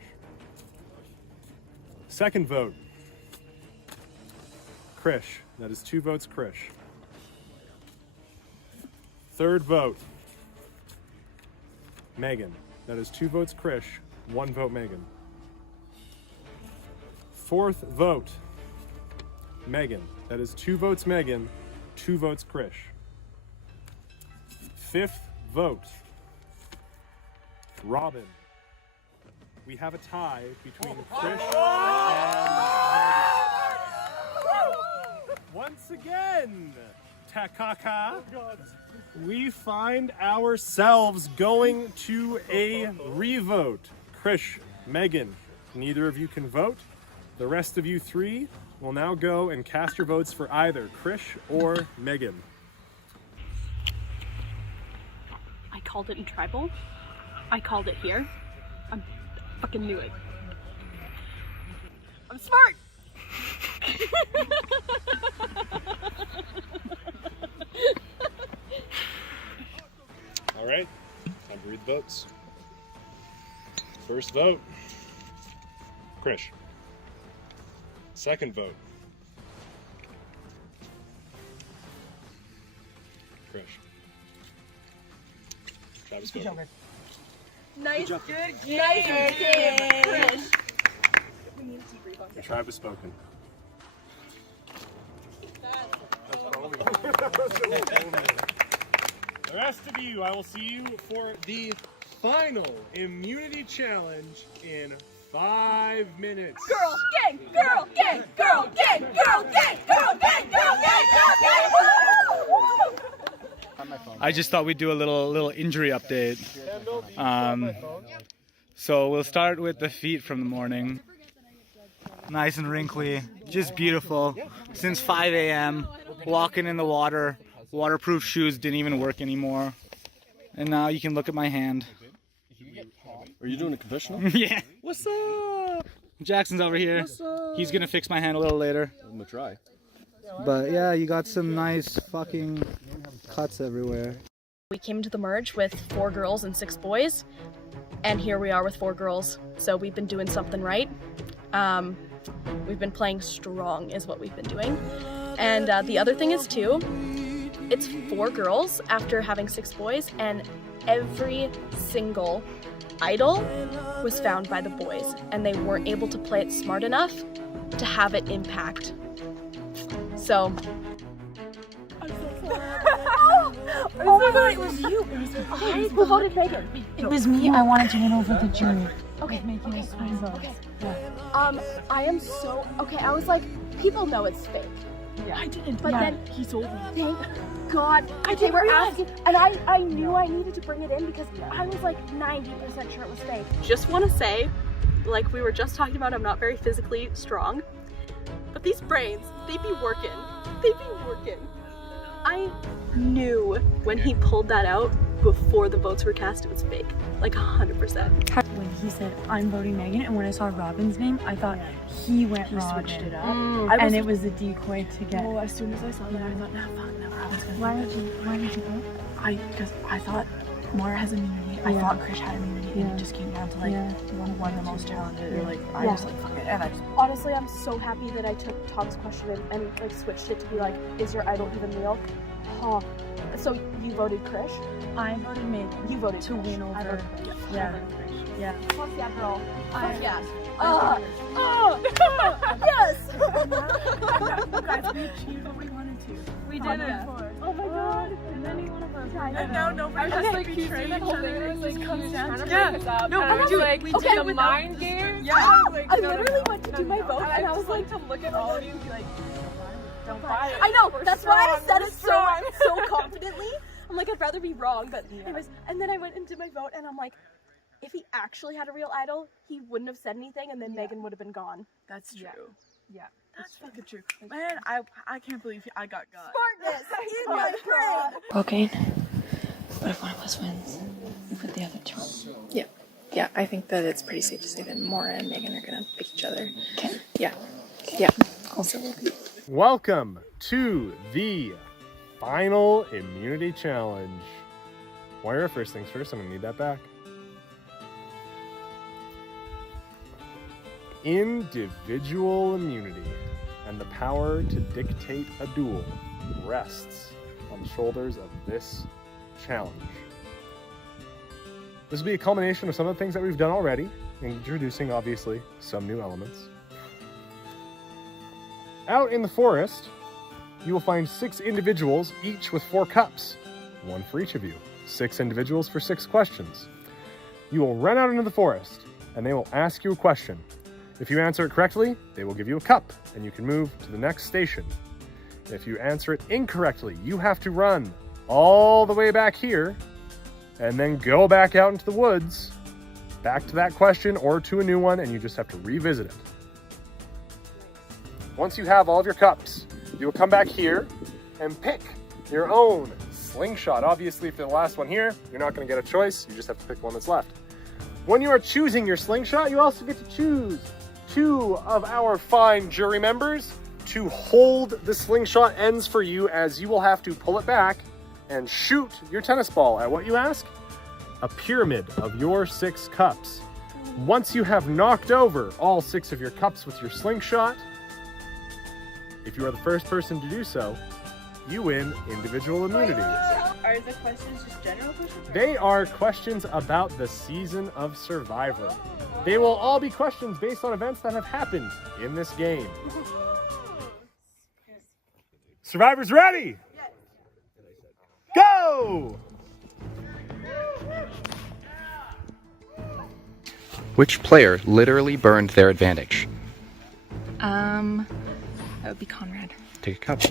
Second vote, Krish. That is 2 votes, Krish. Third vote, Megan. That is 2 votes, Krish. 1 vote, Megan. Fourth vote, Megan. That is 2 votes, Megan. 2 votes, Krish. fifth vote. Robin. We have a tie between Krish and Megan. Once again, Takaka, we find ourselves going to a revote. Krish, Megan, neither of you can vote. The rest of you three will now go and cast your votes for either Krish or Megan. I called it in tribal. I called it here. I fucking knew it. I'm smart! All right, time to read the votes. First vote, Krish. Second vote, Krish. Travis vote. Nice, job. good game! Nice game! Krish. The tribe has spoken. The rest of you, I will see you for the final immunity challenge in 5 minutes. Girl gang! Girl gang! Girl gang! Girl gang! Girl gang! Girl gang! Girl gang! Woo! I just thought we'd do a little injury update. So we'll start with the feet from the morning. Nice and wrinkly, just beautiful. Since 5 a.m., walking in the water. Waterproof shoes didn't even work anymore. And now you can look at my hand. Are you doing a confessional? Yeah. What's up? Jackson's over here. He's gonna fix my hand a little later. I'm gonna try. But yeah, you got some nice fucking cuts everywhere. We came to the merge with 4 girls and 6 boys, and here we are with 4 girls. So we've been doing something right. We've been playing strong is what we've been doing. And the other thing is too, it's 4 girls after having 6 boys, and every single idol was found by the boys, and they weren't able to play it smart enough to have it impact. So oh my god, it was you! Who voted Megan? It was me. I wanted to win over the jury. Okay, making us swing votes. okay. Yeah. I am so okay. I was like, people know it's fake. Yeah. I didn't, but Yeah. then he told me. Thank God. They were asking, and I knew I needed to bring it in because I was like 90% sure it was fake. Just want to say, like we were just talking about, I'm not very physically strong, but these brains, they be working. They be working. I knew when he pulled that out before the votes were cast, it was fake, like 100%. When he said, I'm voting Megan, and when I saw Robin's name, I thought he went Robin. Switched it up. And it was a decoy to get... Oh, as soon as I saw that, I thought, no, fuck, no, Robin's gonna Why did you vote? Because I thought Mara has immunity. I thought Krish had immunity, and it just came down to like one the most talented. Or like I was like, fuck it, and I just. Honestly, I'm so happy that I took Tom's question and like switched it to be like, is your idol even real? Huh. So you voted Krish? I voted Megan. You voted to Krish. win I over. voted Krish. Yeah. Yeah. Fuck yeah, girl. Fuck yeah. Yes! Guys, we achieved what we wanted to. We did it. Oh my god. And then one of us. And now nobody just like betraying each other. It like comes down to Yeah. break us up. No, and dude, like we we did did a it mind game. Yeah. Like, I literally went to do my vote, and I was like to look at all of you and be like, don't buy it. I know, We're that's why I strong, said we're it strong. so confidently. I'm like, I'd rather be wrong, but anyways. And then I went and did my vote, and I'm like, if he actually had a real idol, he wouldn't have said anything, and then Megan would have been gone. That's true. Yeah. That's fucking true. Man, I can't believe I got got. Smartness in my brain. Okay. But if one of us wins, we put the other 2 on. Yeah. Yeah, I think that it's pretty safe to say that Mora and Megan are gonna pick each other. Okay. Yeah. Yeah. Also, Welcome to the final immunity challenge. Moira, first things first, I'm gonna need that back. Individual immunity and the power to dictate a duel rests on the shoulders of this challenge. This will be a culmination of some of the things that we've done already, introducing obviously some new elements. Out in the forest, you will find 6 individuals, each with 4 cups, 1 for each of you. 6 individuals for 6 questions. You will run out into the forest, and they will ask you a question. If you answer it correctly, they will give you a cup, and you can move to the next station. If you answer it incorrectly, you have to run all the way back here, and then go back out into the woods, back to that question or to a new one, and you just have to revisit it. Once you have all of your cups, you will come back here and pick your own slingshot. Obviously, if you're the last one here, you're not going to get a choice. You just have to pick one that's left. When you are choosing your slingshot, you also get to choose 2 of our fine jury members to hold the slingshot ends for you, as you will have to pull it back and shoot your tennis ball at what you ask? A pyramid of your 6 cups. Once you have knocked over all 6 of your cups with your slingshot, if you are the first person to do so, you win individual immunity. Are the questions just general questions? They are questions about the season of Survivor. They will all be questions based on events that have happened in this game. Survivor's ready? Go! Which player literally burned their advantage? That would be Conrad. Take a cup.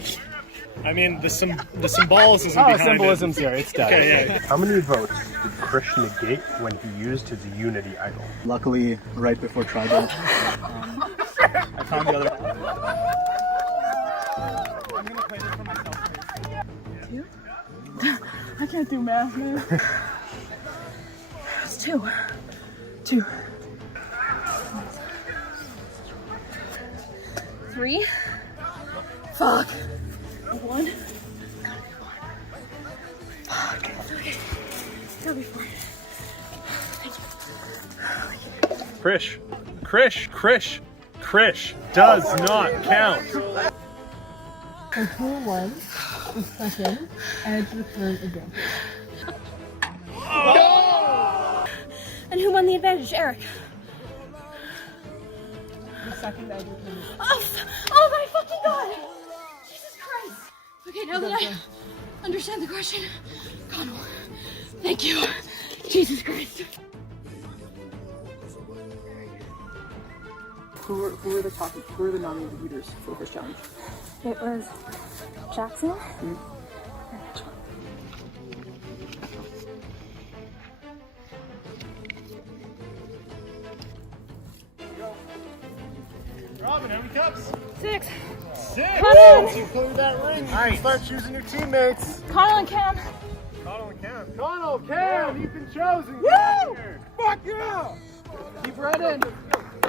I mean, the symbolism behind symbolism's it. here. It's done. Okay, yeah. How many votes did Chris negate when he used his Unity idol? Luckily, right before tribal, I found the other. I'm gonna play this for myself. 2? I can't do math, man. It's 2. 2. 3. Fuck. 1. Fuck. Okay. Gotta be 4. Krish does not count. And who won the second and the third advantage? And who won the advantage? Eric. The second advantage. Oh my fucking god! Jesus Christ! Okay, now that I understand the question, Connell, thank you. Jesus Christ. Who were the nominated leaders for the first challenge? It was Jackson. Robin, how many cups? 6. 6! Connell! You clear that ring, you can start choosing your teammates. Connell and Cam. Connell, Cam, you've been chosen. Woo! Fuck yeah! Keep running.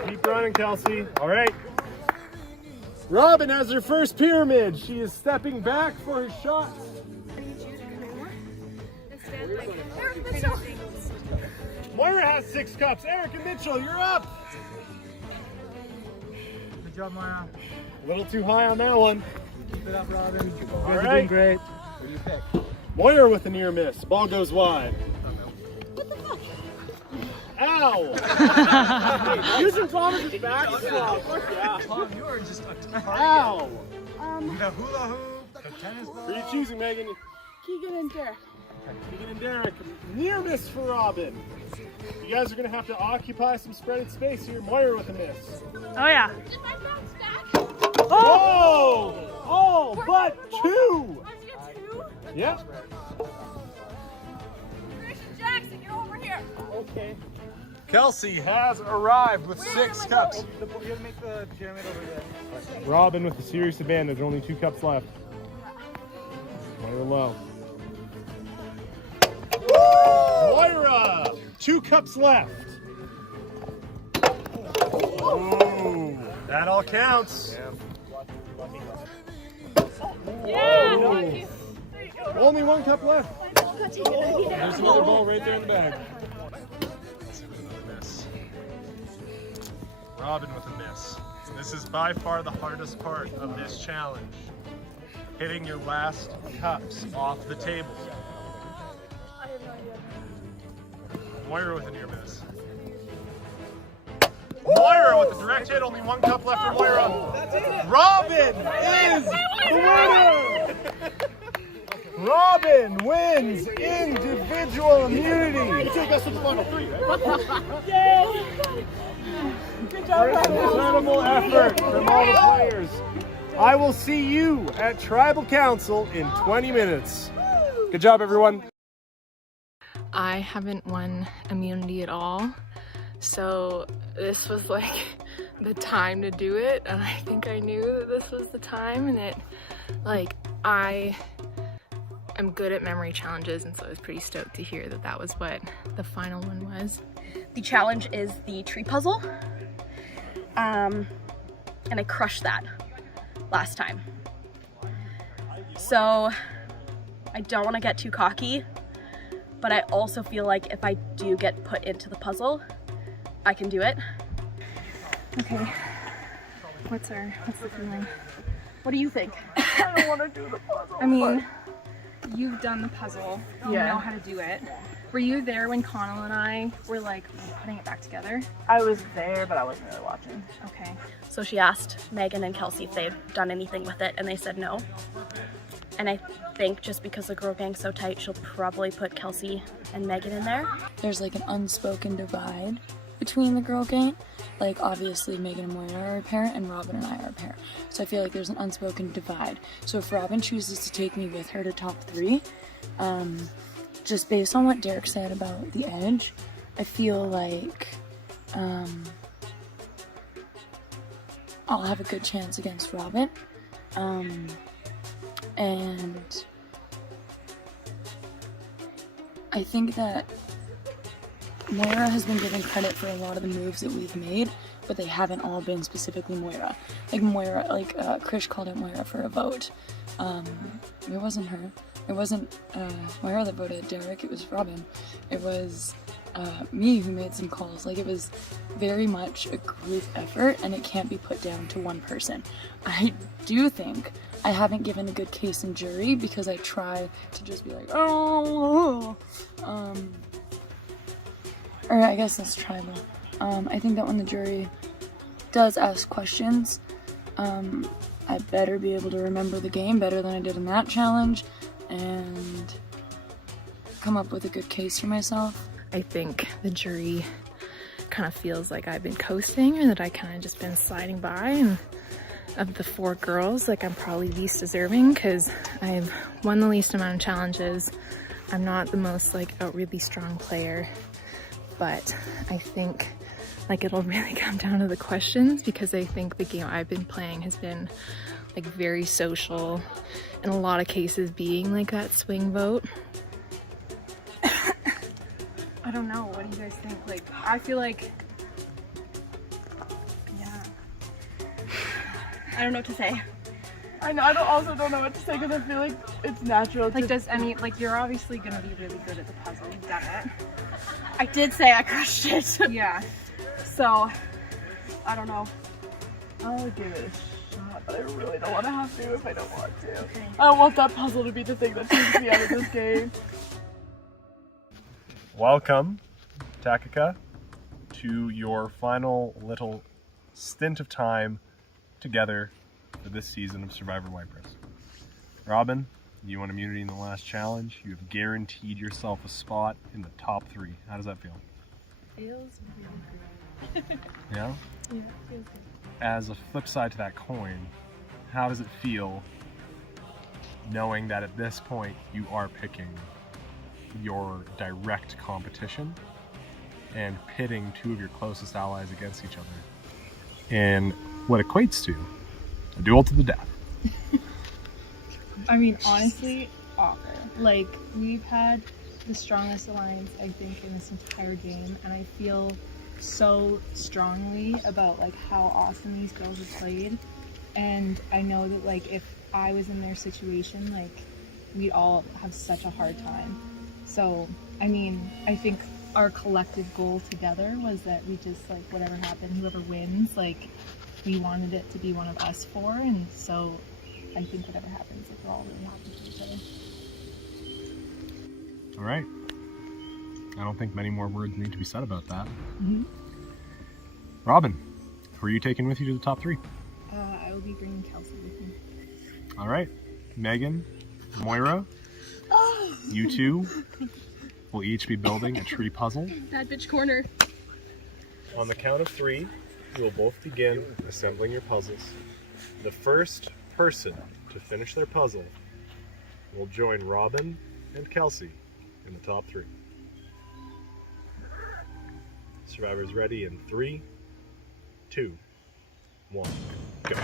Keep running, Kelsey. All right. Robin has her first pyramid. She is stepping back for her shot. Moira has 6 cups. Eric and Mitchell, you're up. Good job, Moira. A little too high on that one. Keep it up, Robin. You All guys are right. doing great. What do you pick? Moira with a near miss. Ball goes wide. Ow! Hey, using Thomas's back. Tom, you are just a target. Ow! The hula hoop, the tennis ball. Who are you choosing, Megan? Keegan and Derek. Keegan and Derek. Near miss for Robin. You guys are going to have to occupy some spreaded space here. Moira with a miss. Oh yeah. Oh! Oh, but 2! Yep. Jackson, you're over here. Okay. Kelsey has arrived with 6 cups. You gotta make the pyramid over there. Robin with a serious advantage. Only 2 cups left. Moira low. Moira! 2 cups left. Oh, that all counts. Yeah. Oh. Only 1 cup left. There's another ball right there in the bag. Robin with a miss. This is by far the hardest part of this challenge. Hitting your last cups off the table. I have no idea. Moira with a near miss. Moira with a direct hit, only 1 cup left for Moira. Robin is the winner! Robin wins individual immunity. Take us to the final three, right? Yay! Good job, Incredible effort from all the players. I will see you at Tribal Council in 20 minutes. Good job, everyone. I haven't won immunity at all, so this was like the time to do it, and I think I knew that this was the time, and I am good at memory challenges, and so I was pretty stoked to hear that that was what the final one was. The challenge is the tree puzzle, and I crushed that last time. So I don't want to get too cocky, but I also feel like if I do get put into the puzzle, I can do it. Okay, what's the feeling? What do you think? I don't want to do the puzzle. I mean, you've done the puzzle, you Yeah. know how to do it. Were you there when Connell and I were like putting it back together? I was there, but I wasn't really watching. Okay. So she asked Megan and Kelsey if they'd done anything with it, and they said no. And I think just because the girl gang's so tight, she'll probably put Kelsey and Megan in there. There's like an unspoken divide between the girl gang. Like obviously Megan and Moira are a pair and Robin and I are a pair. So I feel like there's an unspoken divide. So if Robin chooses to take me with her to top 3, just based on what Derek said about the edge, I feel like I'll have a good chance against Robin. And I think that Moira has been given credit for a lot of the moves that we've made, but they haven't all been specifically Moira. Krish called out Moira for a vote. It wasn't her. It wasn't Moira that voted Derek, it was Robin. It was me who made some calls. Like, it was very much a group effort, and it can't be put down to one person. I do think I haven't given a good case in jury because I try to just be like, oh, or I guess that's tribal. I think that when the jury does ask questions, I better be able to remember the game better than I did in that challenge and come up with a good case for myself. I think the jury kind of feels like I've been coasting, or that I kind of just been sliding by, and of the 4 girls, like I'm probably least deserving because I've won the least amount of challenges. I'm not the most like outwardly strong player, but I think like it'll really come down to the questions, because I think the game I've been playing has been like very social, in a lot of cases being like that swing vote. I don't know, what do you guys think? Like, I feel like, yeah. I don't know what to say. I know, also don't know what to say because I feel like it's natural. Like, you're obviously gonna be really good at the puzzle. You've done it. I did say I crushed it. Yeah. So, I don't know. I'll give it a shot, but I really don't want to have to if I don't want to. Okay. I don't want that puzzle to be the thing that takes me out of this game. Welcome, Takaka, to your final little stint of time together for this season of Survivor Waiparous. Robin, you won immunity in the last challenge. You have guaranteed yourself a spot in the top 3. How does that feel? Feels really good. Yeah? Yeah, it feels good. As a flip side to that coin, how does it feel knowing that at this point you are picking your direct competition and pitting 2 of your closest allies against each other in what equates to a duel to the death? I mean, honestly, awful. Like, we've had the strongest alliance, I think, in this entire game, and I feel so strongly about like how awesome these girls have played. And I know that like if I was in their situation, like we'd all have such a hard time. So I mean, I think our collective goal together was that we just like, whatever happened, whoever wins, like we wanted it to be one of us 4, and so I think whatever happens, like we're all really happy for each other. All right. I don't think many more words need to be said about that. Mm-hmm. Robin, who are you taking with you to the top 3? I will be bringing Kelsey with me. All right. Megan, Moira, You two will each be building a tree puzzle. Bad bitch corner. On the count of 3, you will both begin assembling your puzzles. The first person to finish their puzzle will join Robin and Kelsey in the top 3. Survivors ready in 3, 2, 1, go.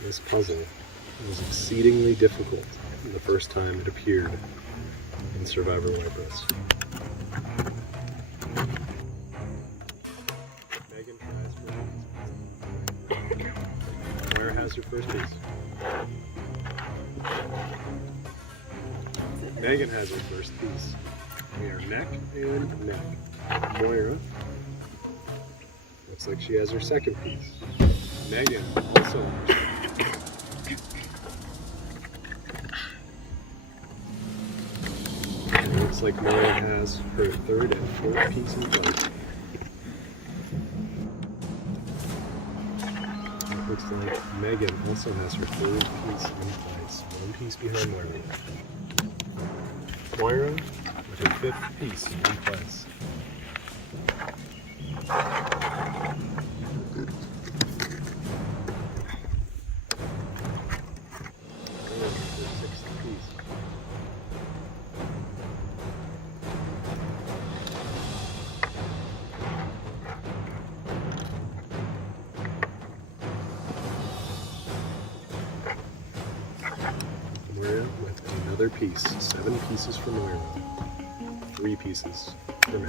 This puzzle was exceedingly difficult the first time it appeared in Survivor Waiparous. Megan has her piece. Where has her first piece? Megan has her first piece. We are neck and neck. Moira looks like she has her second piece. Megan also has her. It looks like Moira has her third and fourth piece in play. It looks like Megan also has her third piece in place, one piece behind Moira. Moira with her fifth piece in place. Moira with another piece. 7 pieces for Moira. 3 pieces for me.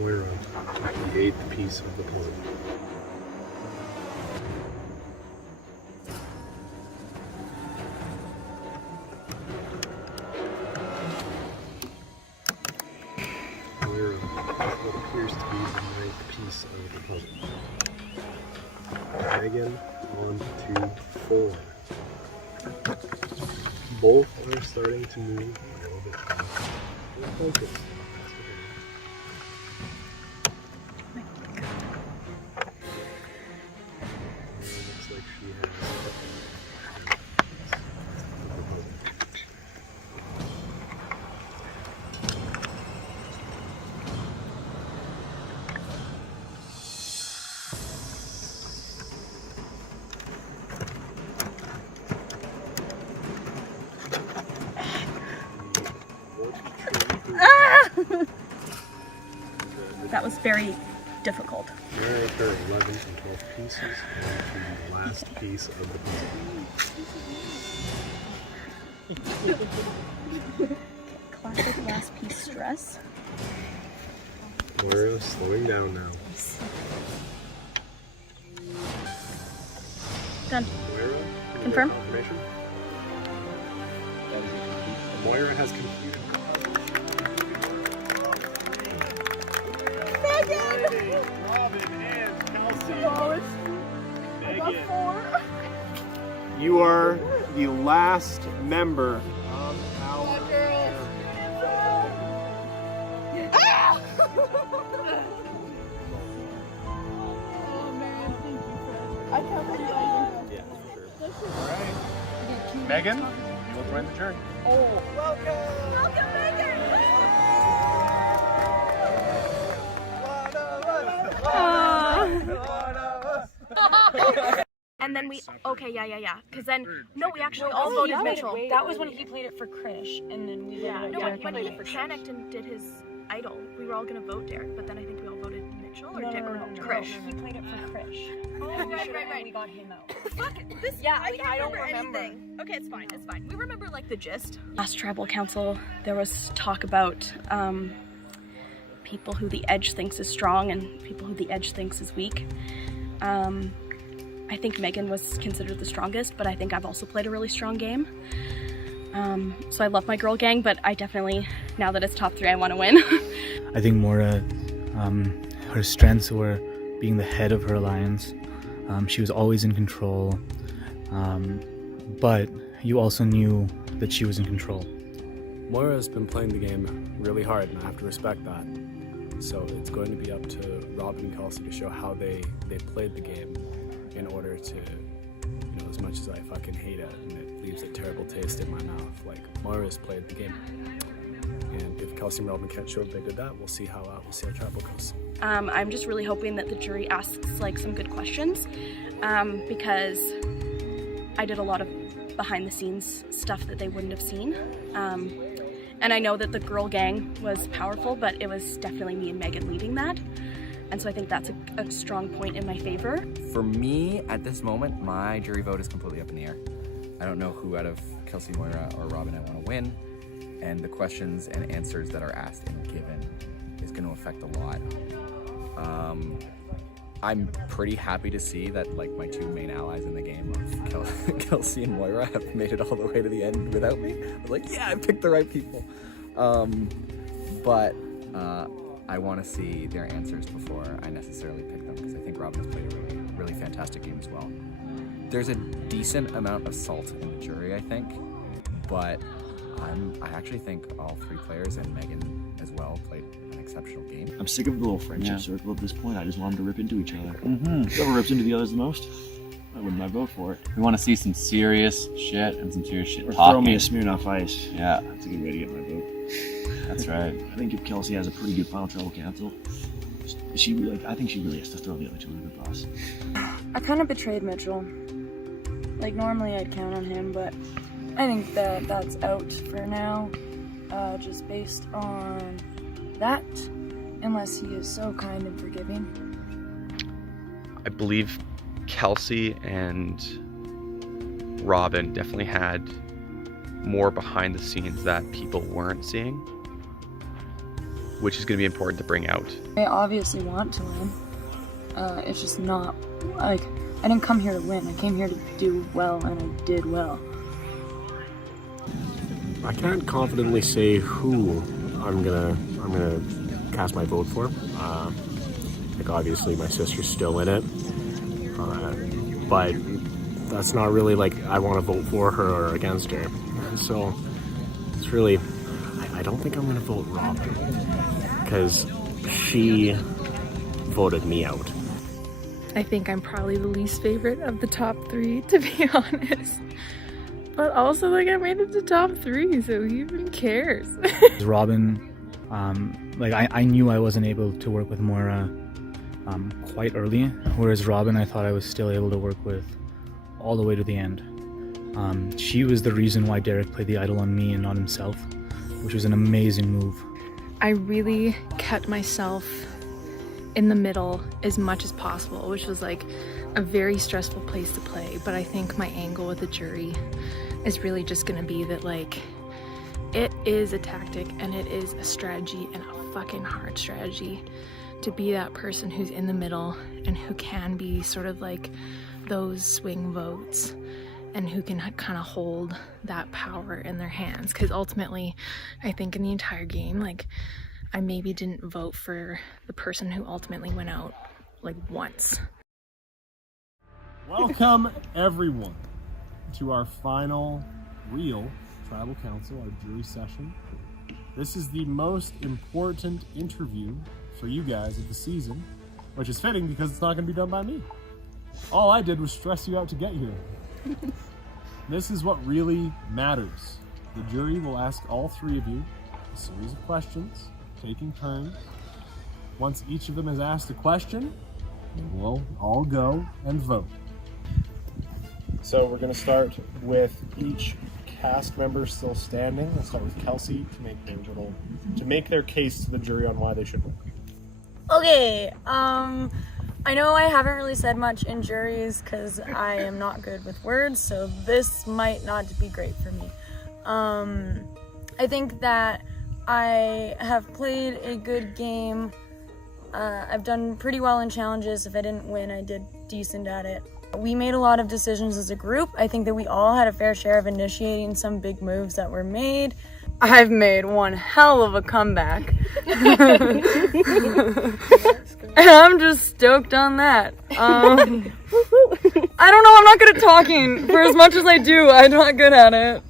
Moira with the 8th piece of the puzzle. What appears to be the 9th piece of the puzzle. Megan on to 4. Both are starting to move a little bit more focused. Looks like she has That was very difficult. Moira with her 11th and 12th pieces and the last piece of the puzzle. Classic last piece stress. Moira slowing down now. Done. Moira, Confirm. Confirmation. Moira has completed. Robin and Kelsey. Megan. You are the last member of our Alright. Megan, you will join the jury. Oh, welcome! Welcome, Megan! And then we, okay, yeah. Because then, no, we actually all voted Mitchell. That was when he played it for Krish, and then we when he panicked and did his idol, we were all gonna vote Derek, but then I think we all voted Mitchell or Krish. He played it for Krish. Oh, right. We got him out. Fuck this. Yeah, I don't remember anything. Okay, it's fine. We remember like the gist. Last tribal council, there was talk about people who the Edge thinks is strong and people who the Edge thinks is weak. I think Megan was considered the strongest, but I think I've also played a really strong game. So I love my girl gang, but I definitely, now that it's top 3, I want to win. I think Moira, her strengths were being the head of her alliance. She was always in control. But, you also knew that she was in control. Moira's been playing the game really hard, and I have to respect that. So it's going to be up to Robin and Kelsey to show how they played the game in order to, you know, as much as I fucking hate it and it leaves a terrible taste in my mouth, like, Moira's played the game. And if Kelsey and Robin can't show that they did that, we'll see how Tribal goes. I'm just really hoping that the jury asks like some good questions, because I did a lot of behind the scenes stuff that they wouldn't have seen. And I know that the girl gang was powerful, but it was definitely me and Megan leading that. And so I think that's a strong point in my favor. For me, at this moment, my jury vote is completely up in the air. I don't know who out of Kelsey, Moira, or Robin I want to win. And the questions and answers that are asked and given is going to affect a lot. I'm pretty happy to see that like my two main allies in the game of Kelsey and Moira have made it all the way to the end without me. I was like, yeah, I picked the right people. But I want to see their answers before I necessarily pick them, because I think Robin has played a really, really fantastic game as well. There's a decent amount of salt in the jury, I think, but I actually think all three players and Megan as well played an exceptional game. I'm sick of the little friendship circle at this point. I just want them to rip into each other. Whoever rips into the others the most, I wouldn't mind vote for it. We want to see some serious shit and some serious shit Or talking. throw me a Smirnoff Ice. Yeah. That's a good way to get my vote. That's right. I think if Kelsey has a pretty good final tribal council, I think she really has to throw the other two under the bus. I kind of betrayed Mitchell. Like, normally I'd count on him, but I think that that's out for now, just based on that, unless he is so kind and forgiving. I believe Kelsey and Robin definitely had more behind the scenes that people weren't seeing, which is going to be important to bring out. I obviously want to win. It's just not, like, I didn't come here to win. I came here to do well, and I did well. I can't confidently say who I'm gonna cast my vote for. Like obviously my sister's still in it, but that's not really like I want to vote for her or against her. So it's really, I don't think I'm gonna vote Robin because she voted me out. I think I'm probably the least favorite of the top three, to be honest. But also, like, I made it to top three, so who even cares? Robin, I knew I wasn't able to work with Moira quite early, whereas Robin I thought I was still able to work with all the way to the end. She was the reason why Derek played the idol on me and not himself, which was an amazing move. I really kept myself in the middle as much as possible, which was like a very stressful place to play, but I think my angle with the jury is really just gonna be that, like, it is a tactic and it is a strategy, and a fucking hard strategy, to be that person who's in the middle and who can be sort of like those swing votes and who can kind of hold that power in their hands. Because ultimately, I think in the entire game, like, I maybe didn't vote for the person who ultimately went out, like, once. Welcome everyone to our final real tribal council, our jury session. This is the most important interview for you guys of the season, which is fitting because it's not going to be done by me. All I did was stress you out to get here. This is what really matters. The jury will ask all three of you a series of questions, taking turns. Once each of them has asked a question, we'll all go and vote. So we're going to start with each cast member still standing. Let's start with Kelsey to make their case to the jury on why they should win. Okay, I know I haven't really said much in juries because I am not good with words, so this might not be great for me. I think that I have played a good game. I've done pretty well in challenges. If I didn't win, I did decent at it. We made a lot of decisions as a group. I think that we all had a fair share of initiating some big moves that were made. I've made one hell of a comeback. And I'm just stoked on that. I I don't know, I'm not good at talking. For as much as I do, I'm not good at it.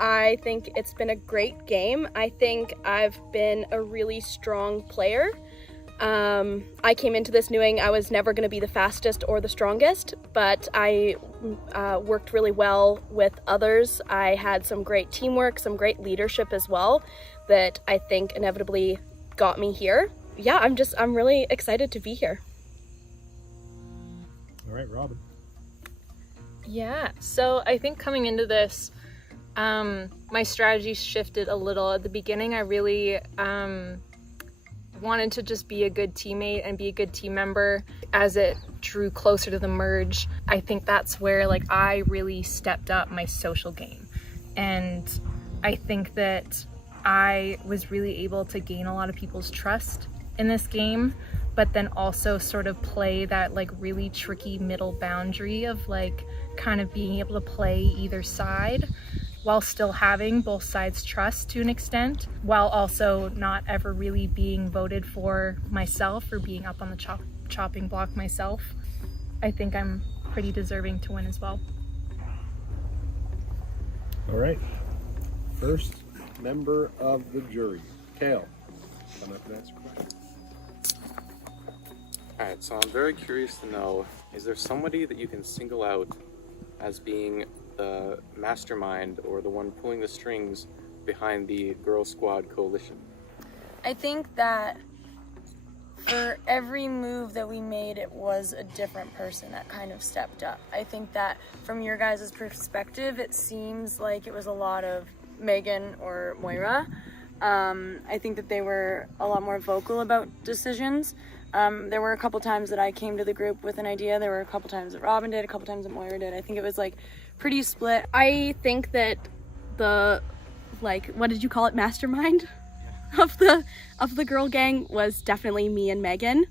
I think it's been a great game. I think I've been a really strong player. I came into this knowing I was never going to be the fastest or the strongest, but I worked really well with others. I had some great teamwork, some great leadership as well, that I think inevitably got me here. Yeah, I'm really excited to be here. All right, Robin. Yeah, so I think coming into this, my strategy shifted a little. At the beginning, I really wanted to just be a good teammate and be a good team member. As it drew closer to the merge, I think that's where like I really stepped up my social game. And I think that I was really able to gain a lot of people's trust in this game, but then also sort of play that like really tricky middle boundary of like kind of being able to play either side while still having both sides' trust to an extent, while also not ever really being voted for myself or being up on the chopping block myself. I think I'm pretty deserving to win as well. All right. First member of the jury, Kale. Come up and answer questions. Alright, so I'm very curious to know, is there somebody that you can single out as being the mastermind or the one pulling the strings behind the Girl Squad coalition? I think that for every move that we made, it was a different person that kind of stepped up. I think that from your guys' perspective, it seems like it was a lot of Megan or Moira. I think that they were a lot more vocal about decisions. There were a couple times that I came to the group with an idea. There were a couple times that Robin did, a couple times that Moira did. I think it was like pretty split. I think that the, like, what did you call it, mastermind of the girl gang was definitely me and Megan.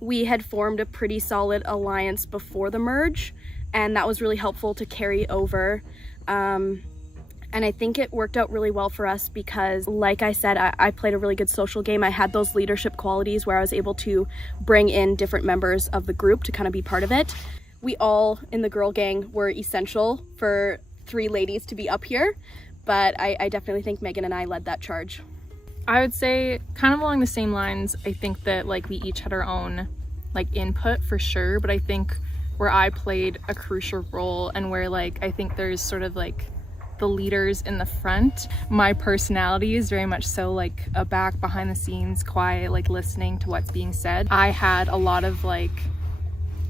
We had formed a pretty solid alliance before the merge, and that was really helpful to carry over. And I think it worked out really well for us because, like I said, I played a really good social game. I had those leadership qualities where I was able to bring in different members of the group to kind of be part of it. We all in the girl gang were essential for 3 ladies to be up here, but I definitely think Megan and I led that charge. I would say kind of along the same lines. I think that like we each had our own like input for sure, but I think where I played a crucial role and where like I think there's sort of like the leaders in the front, my personality is very much so like a back behind the scenes, quiet, like listening to what's being said. I had a lot of like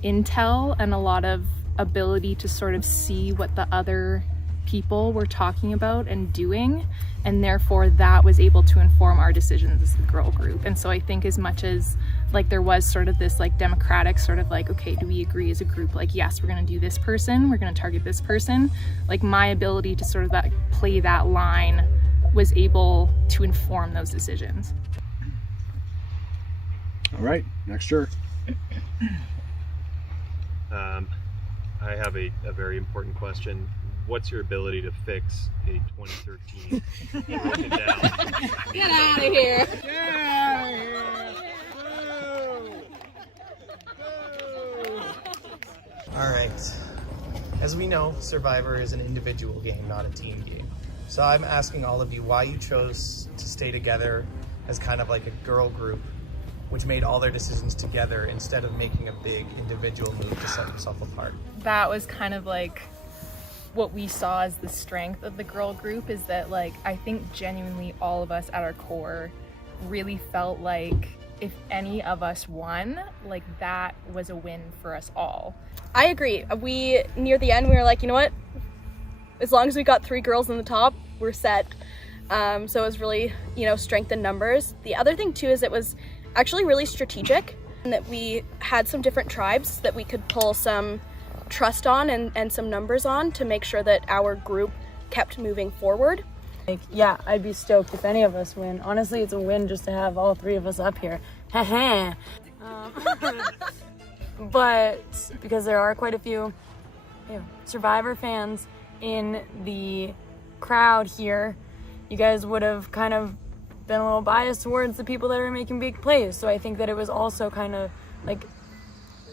intel and a lot of ability to sort of see what the other people were talking about and doing, and therefore that was able to inform our decisions as the girl group. And so I think as much as like there was sort of this like democratic sort of like, okay, do we agree as a group, like yes, we're gonna do this person, we're gonna target this person, like my ability to sort of that play that line was able to inform those decisions. All right, next juror. I have a very important question. What's your ability to fix a 2013 broken down? Get out of here! Get out of here! All right. As we know, Survivor is an individual game, not a team game. So I'm asking all of you why you chose to stay together as kind of like a girl group, which made all their decisions together instead of making a big individual move to set yourself apart. That was kind of like what we saw as the strength of the girl group, is that like I think genuinely all of us at our core really felt like if any of us won, like that was a win for us all. I agree. We, near the end, we were like, you know what? As long as we got 3 girls in the top, we're set. So it was really, you know, strength in numbers. The other thing too is it was actually really strategic, and that we had some different tribes that we could pull some trust on and some numbers on to make sure that our group kept moving forward. Like, yeah, I'd be stoked if any of us win. Honestly, it's a win just to have all 3 of us up here. But because there are quite a few Survivor fans in the crowd here, you guys would have kind of been a little biased towards the people that are making big plays. So I think that it was also kind of like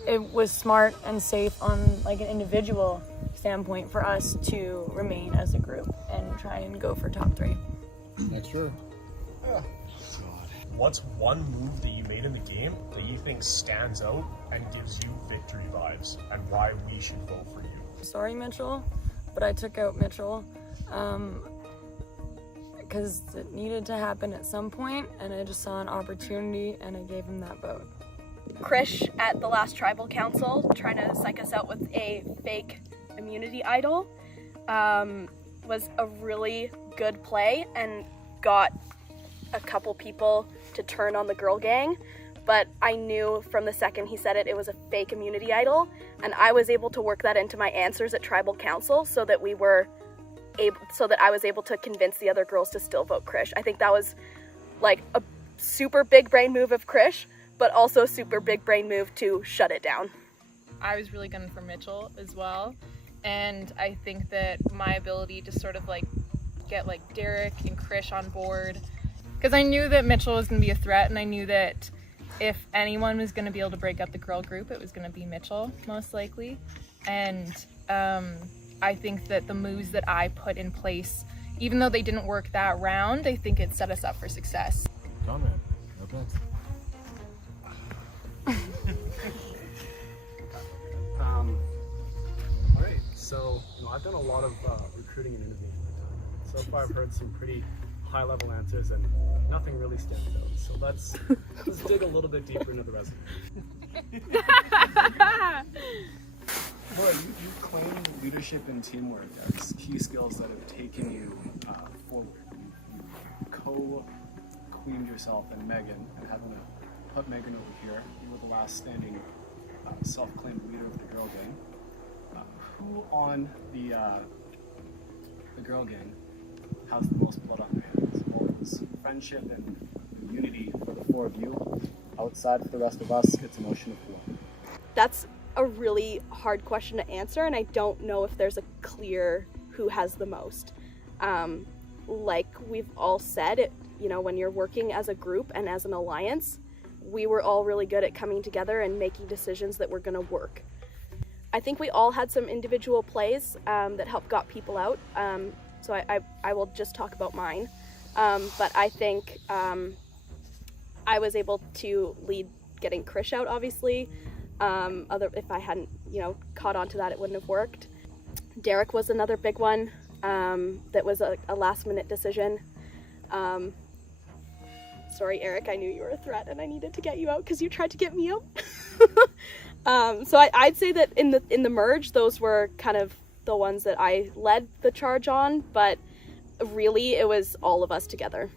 it was smart and safe on like an individual standpoint for us to remain as a group and try and go for top 3. Next row. What's one move that you made in the game that you think stands out and gives you victory vibes, and why we should vote for you? Sorry, Mitchell, but I took out Mitchell because it needed to happen at some point, and I just saw an opportunity and I gave him that vote. Krish at the last tribal council trying to psych us out with a fake immunity idol was a really good play and got a couple people to turn on the girl gang, but I knew from the second he said it was a fake immunity idol, and I was able to work that into my answers at tribal council so that I was able to convince the other girls to still vote Krish. I think that was like a super big brain move of Krish, but also a super big brain move to shut it down. I was really gunning for Mitchell as well, and I think that my ability to sort of like get like Derek and Krish on board, because I knew that Mitchell was going to be a threat, and I knew that if anyone was going to be able to break up the girl group, it was going to be Mitchell, most likely. And I think that the moves that I put in place, even though they didn't work that round, I think it set us up for success. Conrad, up next. All right, so I've done a lot of recruiting and interviewing. So far, I've heard some pretty high-level answers, and nothing really stands out. So let's dig a little bit deeper into the resume. Laura, you claim leadership and teamwork as key skills that have taken you forward. You co-queened yourself and Megan, and having to put Megan over here. You were the last standing self-claimed leader of the girl gang. Who on the girl gang has the most blood on their hands? Well, it's friendship and unity for the 4 of you. Outside for the rest of us, it's emotion of 4. That's a really hard question to answer, and I don't know if there's a clear who has the most. Like we've all said, when you're working as a group and as an alliance, we were all really good at coming together and making decisions that were going to work. I think we all had some individual plays that helped got people out, so I will just talk about mine. But I think I was able to lead getting Krish out, obviously. If I hadn't, caught on to that, it wouldn't have worked. Derek was another big one that was a last-minute decision. Sorry, Eric, I knew you were a threat and I needed to get you out because you tried to get me out. So I'd say that in the merge, those were kind of the ones that I led the charge on, but really it was all of us together.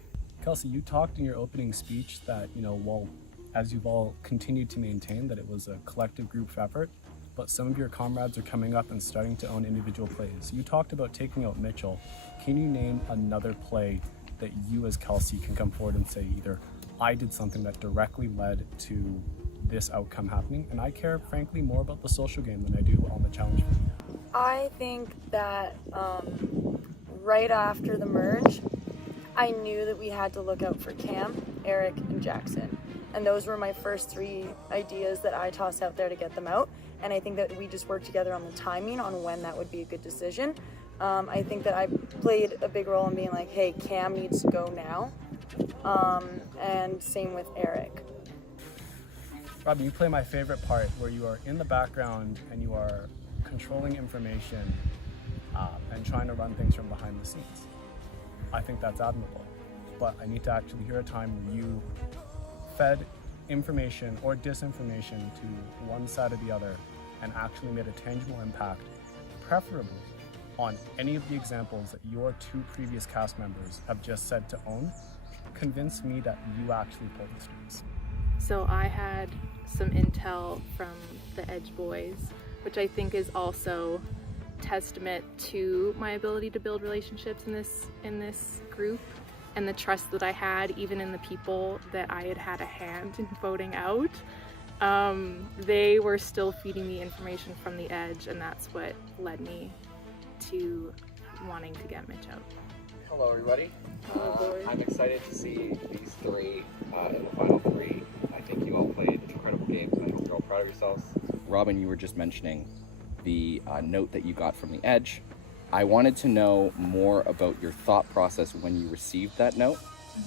Kelsey, you talked in your opening speech that, as you've all continued to maintain, that it was a collective group effort, but some of your comrades are coming up and starting to own individual plays. You talked about taking out Mitchell. Can you name another play that you as Kelsey can come forward and say either I did something that directly led to this outcome happening, and I care frankly more about the social game than I do on the challenge? I think that right after the merge, I knew that we had to look out for Cam, Eric, and Jackson. And those were my first 3 ideas that I tossed out there to get them out. And I think that we just worked together on the timing on when that would be a good decision. I think that I played a big role in being like, hey, Cam needs to go now. And same with Eric. Robbie, you play my favorite part where you are in the background and you are controlling information and trying to run things from behind the scenes. I think that's admirable, but I need to actually hear a time where you fed information or disinformation to one side or the other and actually made a tangible impact, preferably on any of the examples that your 2 previous cast members have just said to own. Convince me that you actually pulled the strings. So I had some intel from the Edge Boys, which I think is also testament to my ability to build relationships in this group, and the trust that I had even in the people that I had a hand in voting out. They were still feeding me information from the Edge, and that's what led me to wanting to get Mitch out. Hello everybody. I'm excited to see these 3 in the final 3. I think you all played incredible games. I hope you're all proud of yourselves. Robin, you were just mentioning the note that you got from the Edge. I wanted to know more about your thought process when you received that note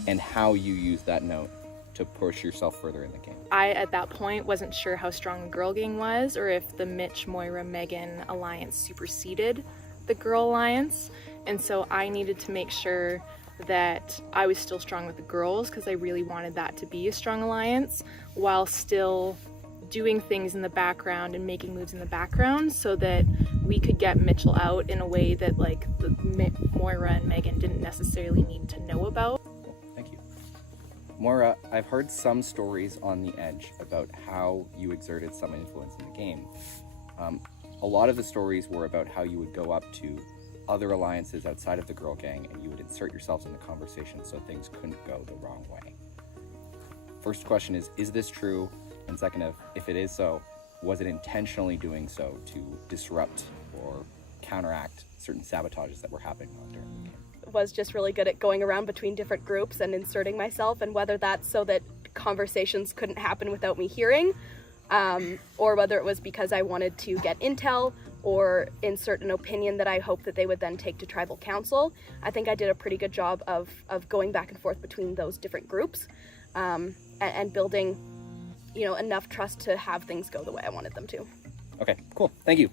and how you used that note to push yourself further in the game. I, at that point, wasn't sure how strong the girl gang was or if the Mitch, Moira, Megan alliance superseded the girl alliance. And so I needed to make sure that I was still strong with the girls because I really wanted that to be a strong alliance while still doing things in the background and making moves in the background so that we could get Mitchell out in a way that like the Moira and Megan didn't necessarily need to know about. Thank you. Moira, I've heard some stories on the Edge about how you exerted some influence in the game. A lot of the stories were about how you would go up to other alliances outside of the girl gang and you would insert yourselves in the conversation so things couldn't go the wrong way. First question is this true? And second, if it is so, was it intentionally doing so to disrupt or counteract certain sabotages that were happening during the game? Was just really good at going around between different groups and inserting myself, and whether that's so that conversations couldn't happen without me hearing, or whether it was because I wanted to get intel or insert an opinion that I hoped that they would then take to tribal council. I think I did a pretty good job of going back and forth between those different groups and building, you know, enough trust to have things go the way I wanted them to. Okay, cool. Thank you.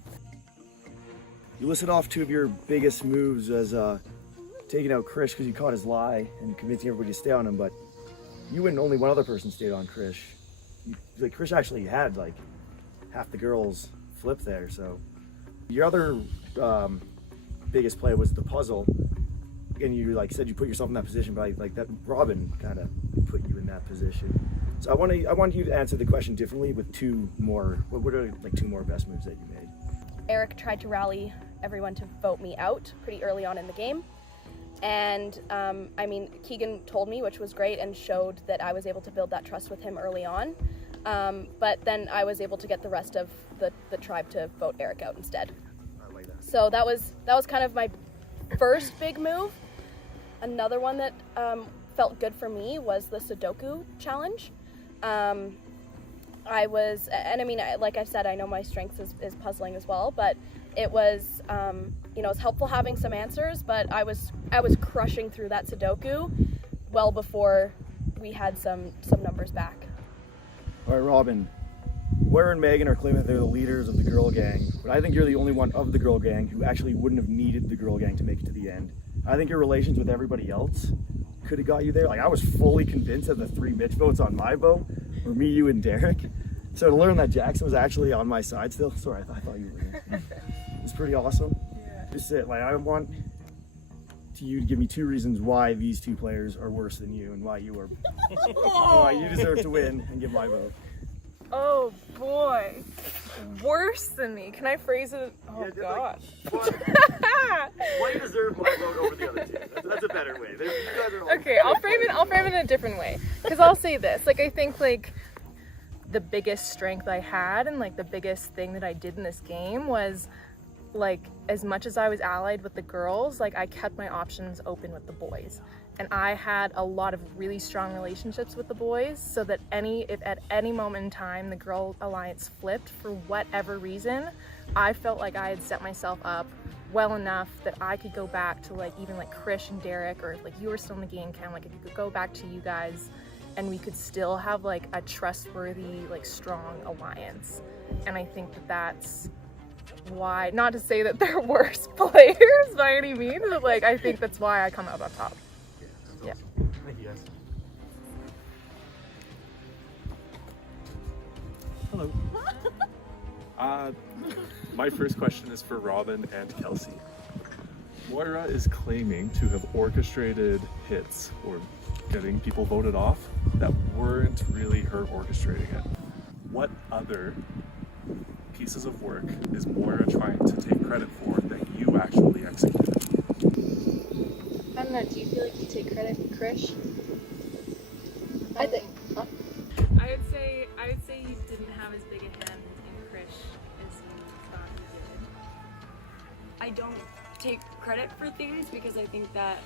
You listed off two of your biggest moves as taking out Krish because you caught his lie and convincing everybody to stay on him, but you and only one other person stayed on Krish. Krish actually had like half the girls flip there, so. Your other biggest play was the puzzle, and you like said you put yourself in that position, but like that Robin kind of put you in that position. So I want you to answer the question differently with two more. What are like two more best moves that you made? Eric tried to rally everyone to vote me out pretty early on in the game, and I mean Keegan told me, which was great, and showed that I was able to build that trust with him early on. But then I was able to get the rest of the tribe to vote Eric out instead. I like that. So that was kind of my first big move. Another one that felt good for me was the Sudoku challenge. I was, and I mean, like I said, I know my strength is puzzling as well, but it was, you know, it's helpful having some answers, but I was crushing through that Sudoku well before we had some numbers back. All right, Robin, Moira and Megan are claiming that they're the leaders of the girl gang, but I think you're the only one of the girl gang who actually wouldn't have needed the girl gang to make it to the end. I think your relations with everybody else could have got you there. Like, I was fully convinced that the 3 Mitch votes on my vote were me, you, and Derek. So to learn that Jackson was actually on my side still, sorry, I thought you were here. It's pretty awesome. Yeah. Just it, like, I want you to give me 2 reasons why these 2 players are worse than you and why you are why you deserve to win and give my vote. Oh boy, worse than me. Can I phrase it? Oh yeah, gosh. Why you deserve my vote over the other 2? That's a better way. You guys are all Okay, I'll frame it in a different way. Because I'll say this, like I think like the biggest strength I had and like the biggest thing that I did in this game was like as much as I was allied with the girls, like I kept my options open with the boys. And I had a lot of really strong relationships with the boys so that if at any moment in time the girl alliance flipped for whatever reason, I felt like I had set myself up well enough that I could go back to like even like Krish and Derek, or if like you were still in the game, Cam, like I could go back to you guys and we could still have like a trustworthy, like strong alliance. And I think that that's why, not to say that they're worse players by any means, but like I think that's why I come out on top. Yeah. Thank you guys. Hello. My first question is for Robin and Kelsey. Moira is claiming to have orchestrated hits or getting people voted off that weren't really her orchestrating it. What other pieces of work is Moira trying to take credit for that you actually executed? I don't know, do you feel like you take credit for Krish? I think. I would say you didn't have as big a hand in Krish as you thought you did. I don't take credit for things because I think that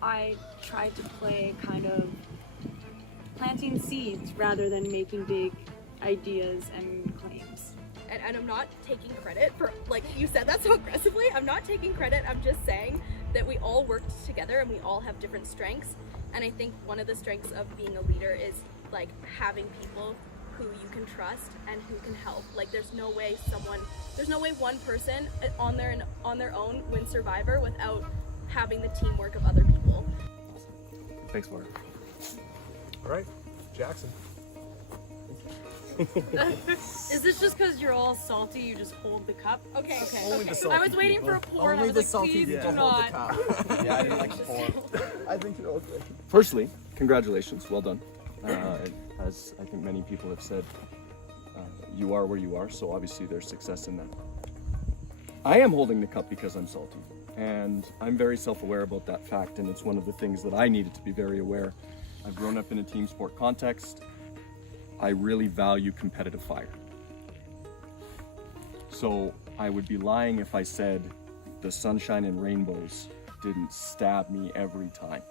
I tried to play kind of planting seeds rather than making big ideas and claims. and I'm not taking credit for, like, you said that so aggressively. I'm not taking credit. I'm just saying that we all worked together and we all have different strengths. And I think one of the strengths of being a leader is like having people who you can trust and who can help. Like there's no way one person on their own wins Survivor without having the teamwork of other people. Thanks, Laura. All right, Jackson. Is this just because you're all salty? You just hold the cup? Okay. Only the salty I was waiting for a pour. Only and I was the like, salty please people do hold the not. cup. Yeah, I didn't like pour. I think you're okay. Firstly, congratulations. Well done. As I think many people have said, you are where you are, so obviously there's success in that. I am holding the cup because I'm salty, and I'm very self-aware about that fact, and it's one of the things that I needed to be very aware. I've grown up in a team sport context. I really value competitive fire. So I would be lying if I said the sunshine and rainbows didn't stab me every time.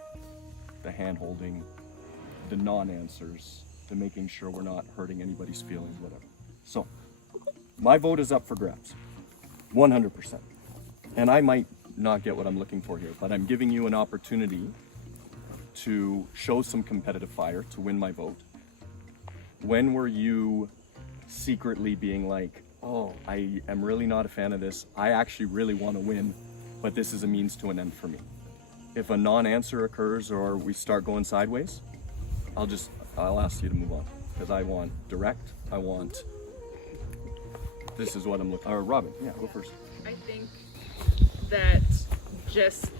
The hand-holding, the non-answers, the making sure we're not hurting anybody's feelings, whatever. So, my vote is up for grabs, 100%. And I might not get what I'm looking for here, but I'm giving you an opportunity to show some competitive fire to win my vote. When were you secretly being like, oh, I am really not a fan of this, I actually really want to win, but this is a means to an end for me? If a non-answer occurs or we start going sideways, I'll ask you to move on, because I want direct, this is what I'm looking for. Robin, yeah, go first. I think that just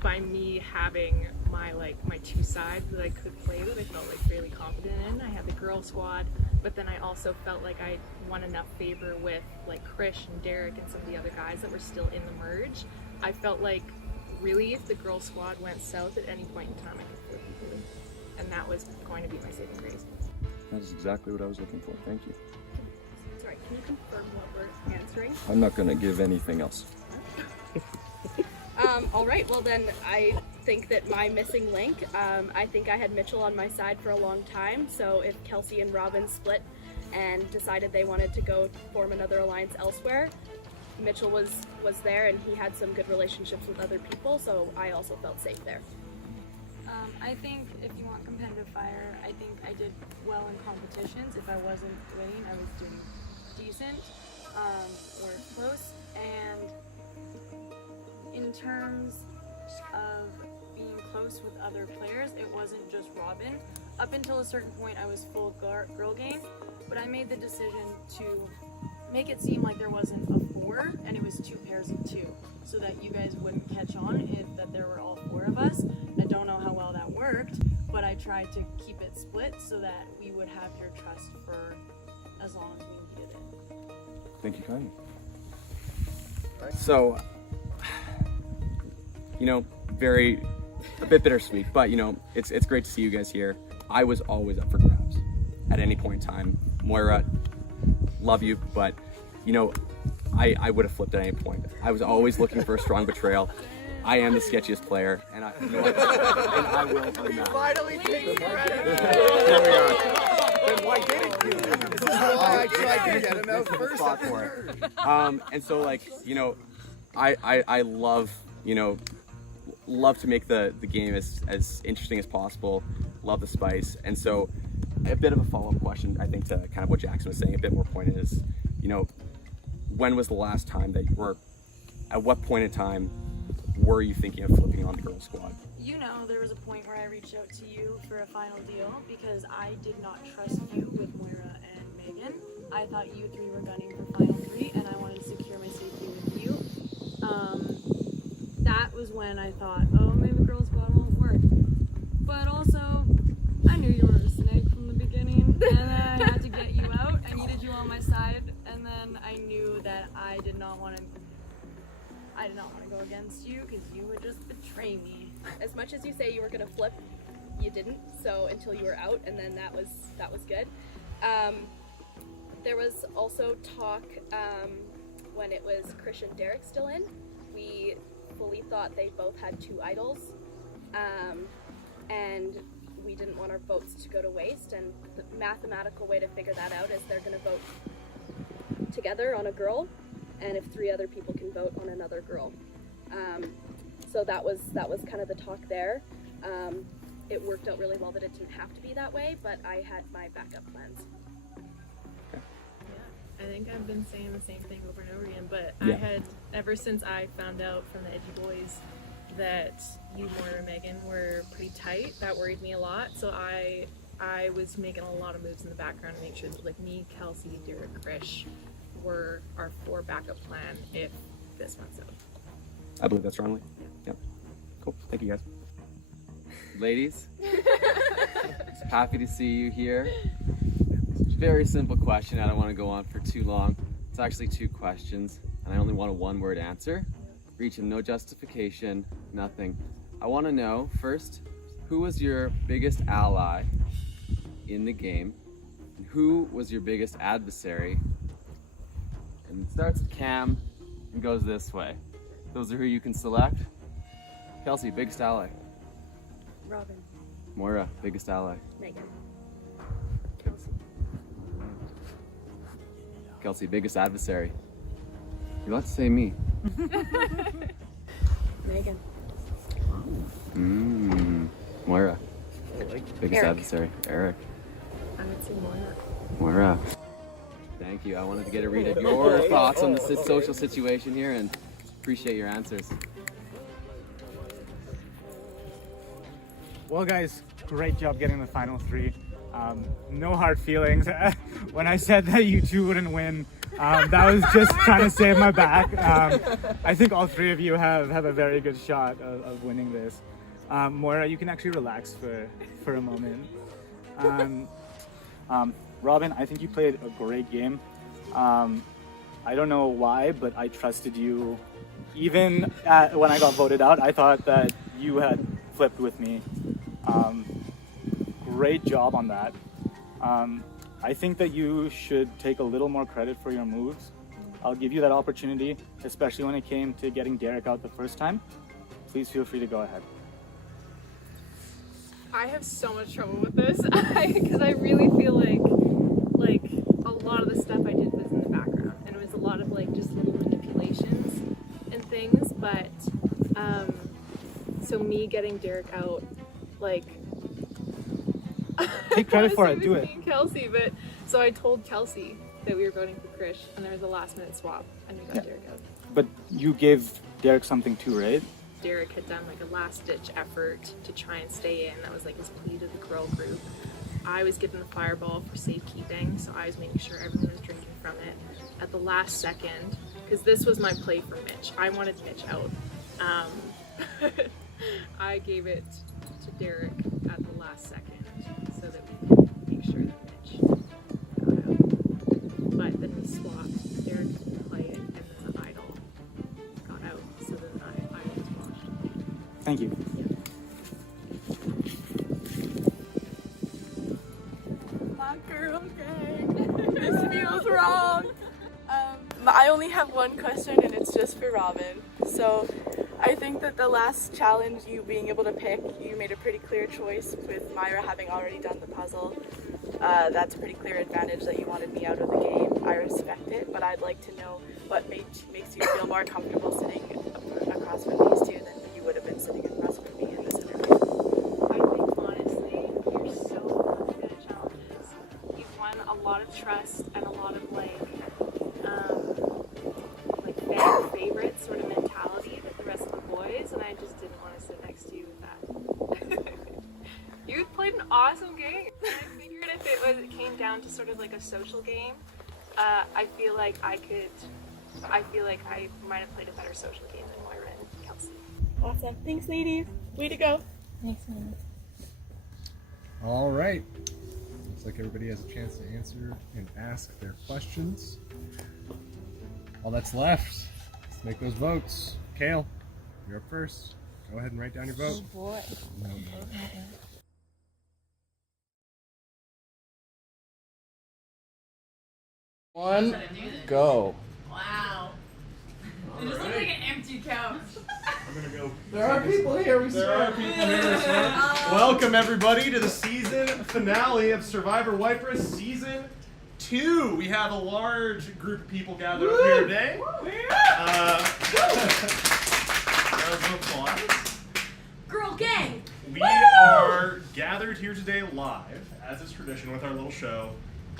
by me having my two sides that I could play with, I felt like really confident in. I had the girl squad, but then I also felt like I won enough favor with like Krish and Derek and some of the other guys that were still in the merge. I felt like really if the girl squad went south at any point in time, I could flip easily, and that was going to be my saving grace. That is exactly what I was looking for. Thank you. Sorry, can you confirm what we're answering? I'm not going to give anything else. All right, well then I think that my missing link, I think I had Mitchell on my side for a long time, so if Kelsey and Robin split and decided they wanted to go form another alliance elsewhere, Mitchell was there and he had some good relationships with other people, so I also felt safe there. I think if you want competitive fire, I think I did well in competitions. If I wasn't winning, I was doing decent or close. And in terms of being close with other players, it wasn't just Robin. Up until a certain point, I was full girl game, but I made the decision to make it seem like there wasn't a 4 and it was 2 pairs of 2, so that you guys wouldn't catch on that there were all 4 of us. I don't know how well that worked, but I tried to keep it split so that we would have your trust for as long as we needed it. Thank you kindly. So, a bit bittersweet, but it's great to see you guys here. I was always up for grabs at any point in time. Moira, love you, but I would have flipped at any point. I was always looking for a strong betrayal. I am the sketchiest player, and I will earn that. Finally take credit. There we are. Then why didn't you? This is why I tried to get him out first. And so I love to make the game as interesting as possible. Love the spice, and so a bit of a follow-up question, I think, to kind of what Jackson was saying, a bit more pointed is, when was the last time that at what point in time were you thinking of flipping on the girl squad? There was a point where I reached out to you for a final deal because I did not trust you with Moira and Megan. I thought you 3 were gunning for final 3, and I wanted to secure my safety with you. That was when I thought, oh, maybe girl squad won't work. But also, I knew you were a snake from the beginning, and then I had to get you out. I needed you on my side, and then I knew that I did not want to go against you because you would just betray me. As much as you say you were gonna flip, you didn't. So until you were out, and then that was good. There was also talk when it was Krish and Derek still in. We fully thought they both had 2 idols, and we didn't want our votes to go to waste. And the mathematical way to figure that out is they're gonna vote together on a girl, and if 3 other people can vote on another girl. So that was kind of the talk there. It worked out really well that it didn't have to be that way, but I had my backup plans. I think I've been saying the same thing over and over again, but Yeah. I had, ever since I found out from the Edgy Boys that you, Moira, and Megan were pretty tight, that worried me a lot. So I was making a lot of moves in the background to make sure that like me, Kelsey, Derek, Krish were our 4 backup plan if this went out. I believe that strongly. Yep. Cool. Thank you guys. Ladies, happy to see you here. Very simple question. I don't want to go on for too long. It's actually 2 questions, and I only want a 1-word answer. For each, no justification, nothing. I want to know first, who was your biggest ally in the game, and who was your biggest adversary? And it starts with Cam and goes this way. Those are who you can select. Kelsey, biggest ally. Robin. Moira, biggest ally. Megan. Kelsey, biggest adversary. You're allowed to say me. Megan. Moira. Biggest Eric. adversary. Eric. I would say Moira. Moira. Thank you. I wanted to get a read of your thoughts on the social situation here and appreciate your answers. Well, guys, great job getting the final 3. No hard feelings. When I said that you 2 wouldn't win, that was just trying to save my back. I think all 3 of you have a very good shot of winning this. Moira, you can actually relax for a moment. Robin, I think you played a great game. I don't know why, but I trusted you. Even when I got voted out, I thought that you had flipped with me. Great job on that. I think that you should take a little more credit for your moves. I'll give you that opportunity, especially when it came to getting Derek out the first time. Please feel free to go ahead. I have so much trouble with this because I really feel like a lot of the stuff I did was in the background, and it was a lot of like just little manipulations and things. But so me getting Derek out, like take credit for it. Do it. Me and Kelsey, but so I told Kelsey that we were voting for Krish, and there was a last-minute swap, and we got Derek out. But you gave Derek something too, right? Derek had done like a last-ditch effort to try and stay in. That was like his plea to the girl group. I was given the fireball for safekeeping, so I was making sure everyone was drinking from it at the last second, because this was my play for Mitch. I wanted Mitch out. I gave it to Derek at the last second so that we could make sure that Mitch got out. But then we swapped. Derek didn't play it, and then the idol got out, so then the idol was washed. Thank you. My girl gang. This feels wrong. I only have one question, and it's just for Robin. So I think that the last challenge, you being able to pick, you made a pretty clear choice with Myra having already done the puzzle. That's a pretty clear advantage that you wanted me out of the game. I respect it, but I'd like to know what makes you feel more comfortable sitting across from these 2 than you would have been sitting across from me in this interview. I think honestly, you're so good at challenges. You've won a lot of trust and a lot of fan favorite sort of mentality with the rest of the boys, and I just didn't want to sit next to you with that. You played an awesome game. I figured if it came down to sort of like a social game, I feel like I might have played a better social game than Moira and Kelsey. Awesome. Thanks, ladies. Way to go. Thanks, man. All right. Looks like everybody has a chance to answer and ask their questions. All that's left, let's make those votes. Kale, you're up first. Go ahead and write down your vote. Oh boy. No. One, go. Wow. It just looks like an empty couch. I'm gonna go. There are people here, we swear. Welcome everybody to the season finale of Survivor Waiparous Season 2. 2. We have a large group of people gathered up here today. Round of applause. Girl gang! We are gathered here today live, as is tradition with our little show,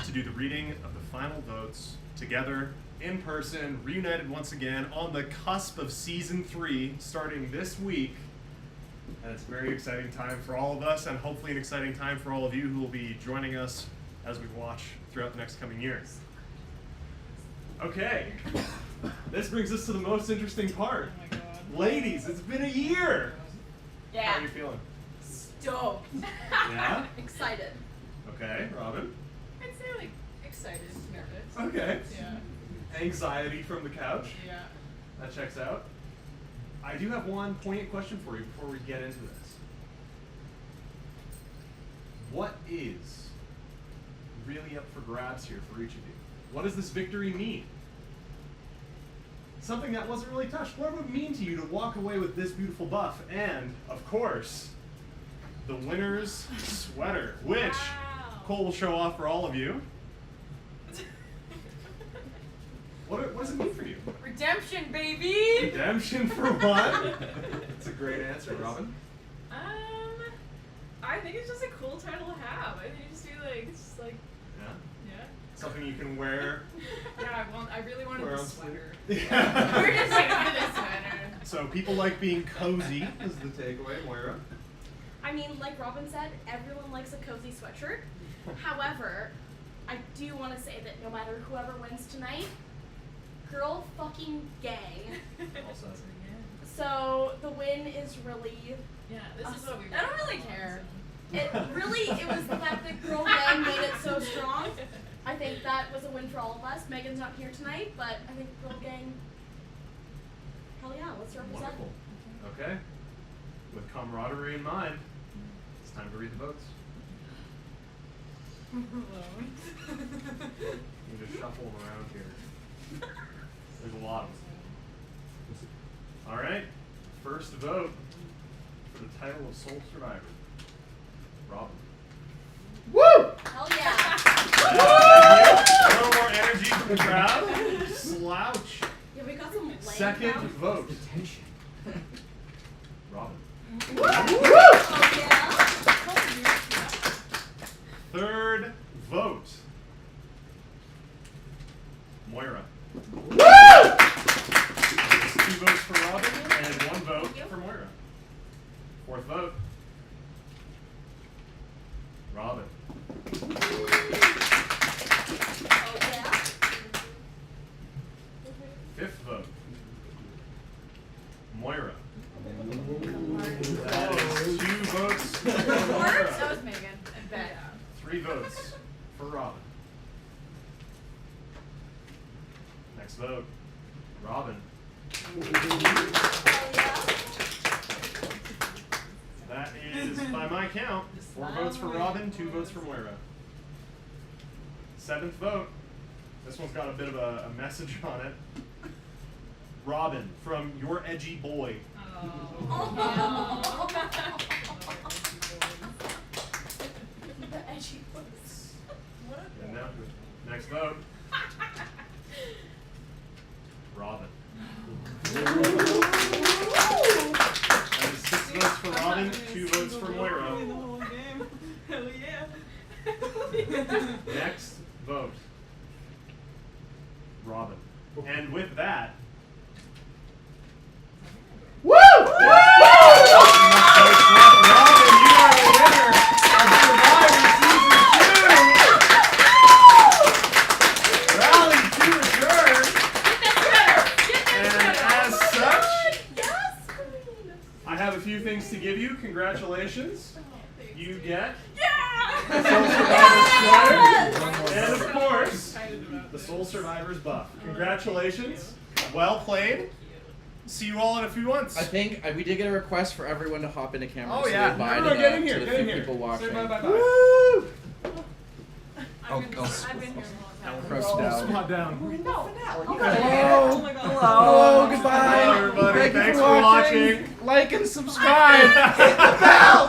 to do the reading of the final votes together, in person, reunited once again on the cusp of Season 3, starting this week. And it's a very exciting time for all of us, and hopefully an exciting time for all of you who will be joining us as we watch throughout the next coming years. Okay, this brings us to the most interesting part. Oh my God. Ladies, it's been a year! Yeah. How are you feeling? Stoked. Yeah? Excited. Okay, Robin? I'd say like excited, nervous. Okay. Yeah. Anxiety from the couch? Yeah. That checks out. I do have one poignant question for you before we get into this. What is really up for grabs here for each of you? What does this victory mean? Something that wasn't really touched. What would it mean to you to walk away with this beautiful buff? And, of course, the winner's sweater, which Cole will show off for all of you. What does it mean for you? Redemption, baby! Redemption for what? That's a great answer, Robin. I think it's just a cool title to have. I think you just do like, it's just like, Yeah? yeah. Something you can wear. Yeah, I really wanted Wear the on sweater. Yeah. We're just waiting for the sweater. So people like being cozy is the takeaway, Moira. I mean, like Robin said, everyone likes a cozy sweatshirt. However, I do want to say that no matter whoever wins tonight, girl fucking gang. Also. So the win is really. Yeah, this is what we. I don't really care. It was the fact that girl gang made it so strong. I think that was a win for all of us. Megan's not here tonight, but I think girl gang. Hell yeah, let's represent. Wonderful. Okay. With camaraderie in mind, it's time to read the votes. You just shuffle them around here. There's a lot of them. All right. First vote for the title of Sole Survivor. Robin. Woo! Hell yeah! A little more energy from the crowd. Slouch. Yeah, we got some lame Second crowd. vote. Robin. Woo! Oh yeah! Third vote. Moira. Woo! 2 votes for Robin and 1 vote for Moira. Fourth vote. Robin. Oh yeah! Fifth vote. Moira. That is 2 votes for Moira. That was Megan. I bet. 3 votes for Robin. Next vote. Robin. That is, by my count, 4 votes for Robin, 2 votes for Moira. 7th vote. This one's got a bit of a message on it. Robin, from your edgy boy. The edgy books. And now, next vote. Robin. That is 6 votes for Robin, 2 votes for Moira. Hell yeah. Next vote. Robin. And with that. Woo! Robin, you are the winner of Survivor Season 2! Rally to return! And as such, I have a few things to give you. Congratulations. You get the Soul Survivor's sweater, and of course, the Soul Survivor's buff. Congratulations. Well played. See you all in a few months. I think we did get a request for everyone to hop into camera. Oh so yeah. say bye No, to get in the, here. to the Get in few here. people watching. Say bye, bye, bye. Woo! I've been here a long time. Press down. Squat down. No. Hello. Hello. Goodbye. Hello, everybody. Thank you Thanks for for watching. Like and subscribe. Hit the bell.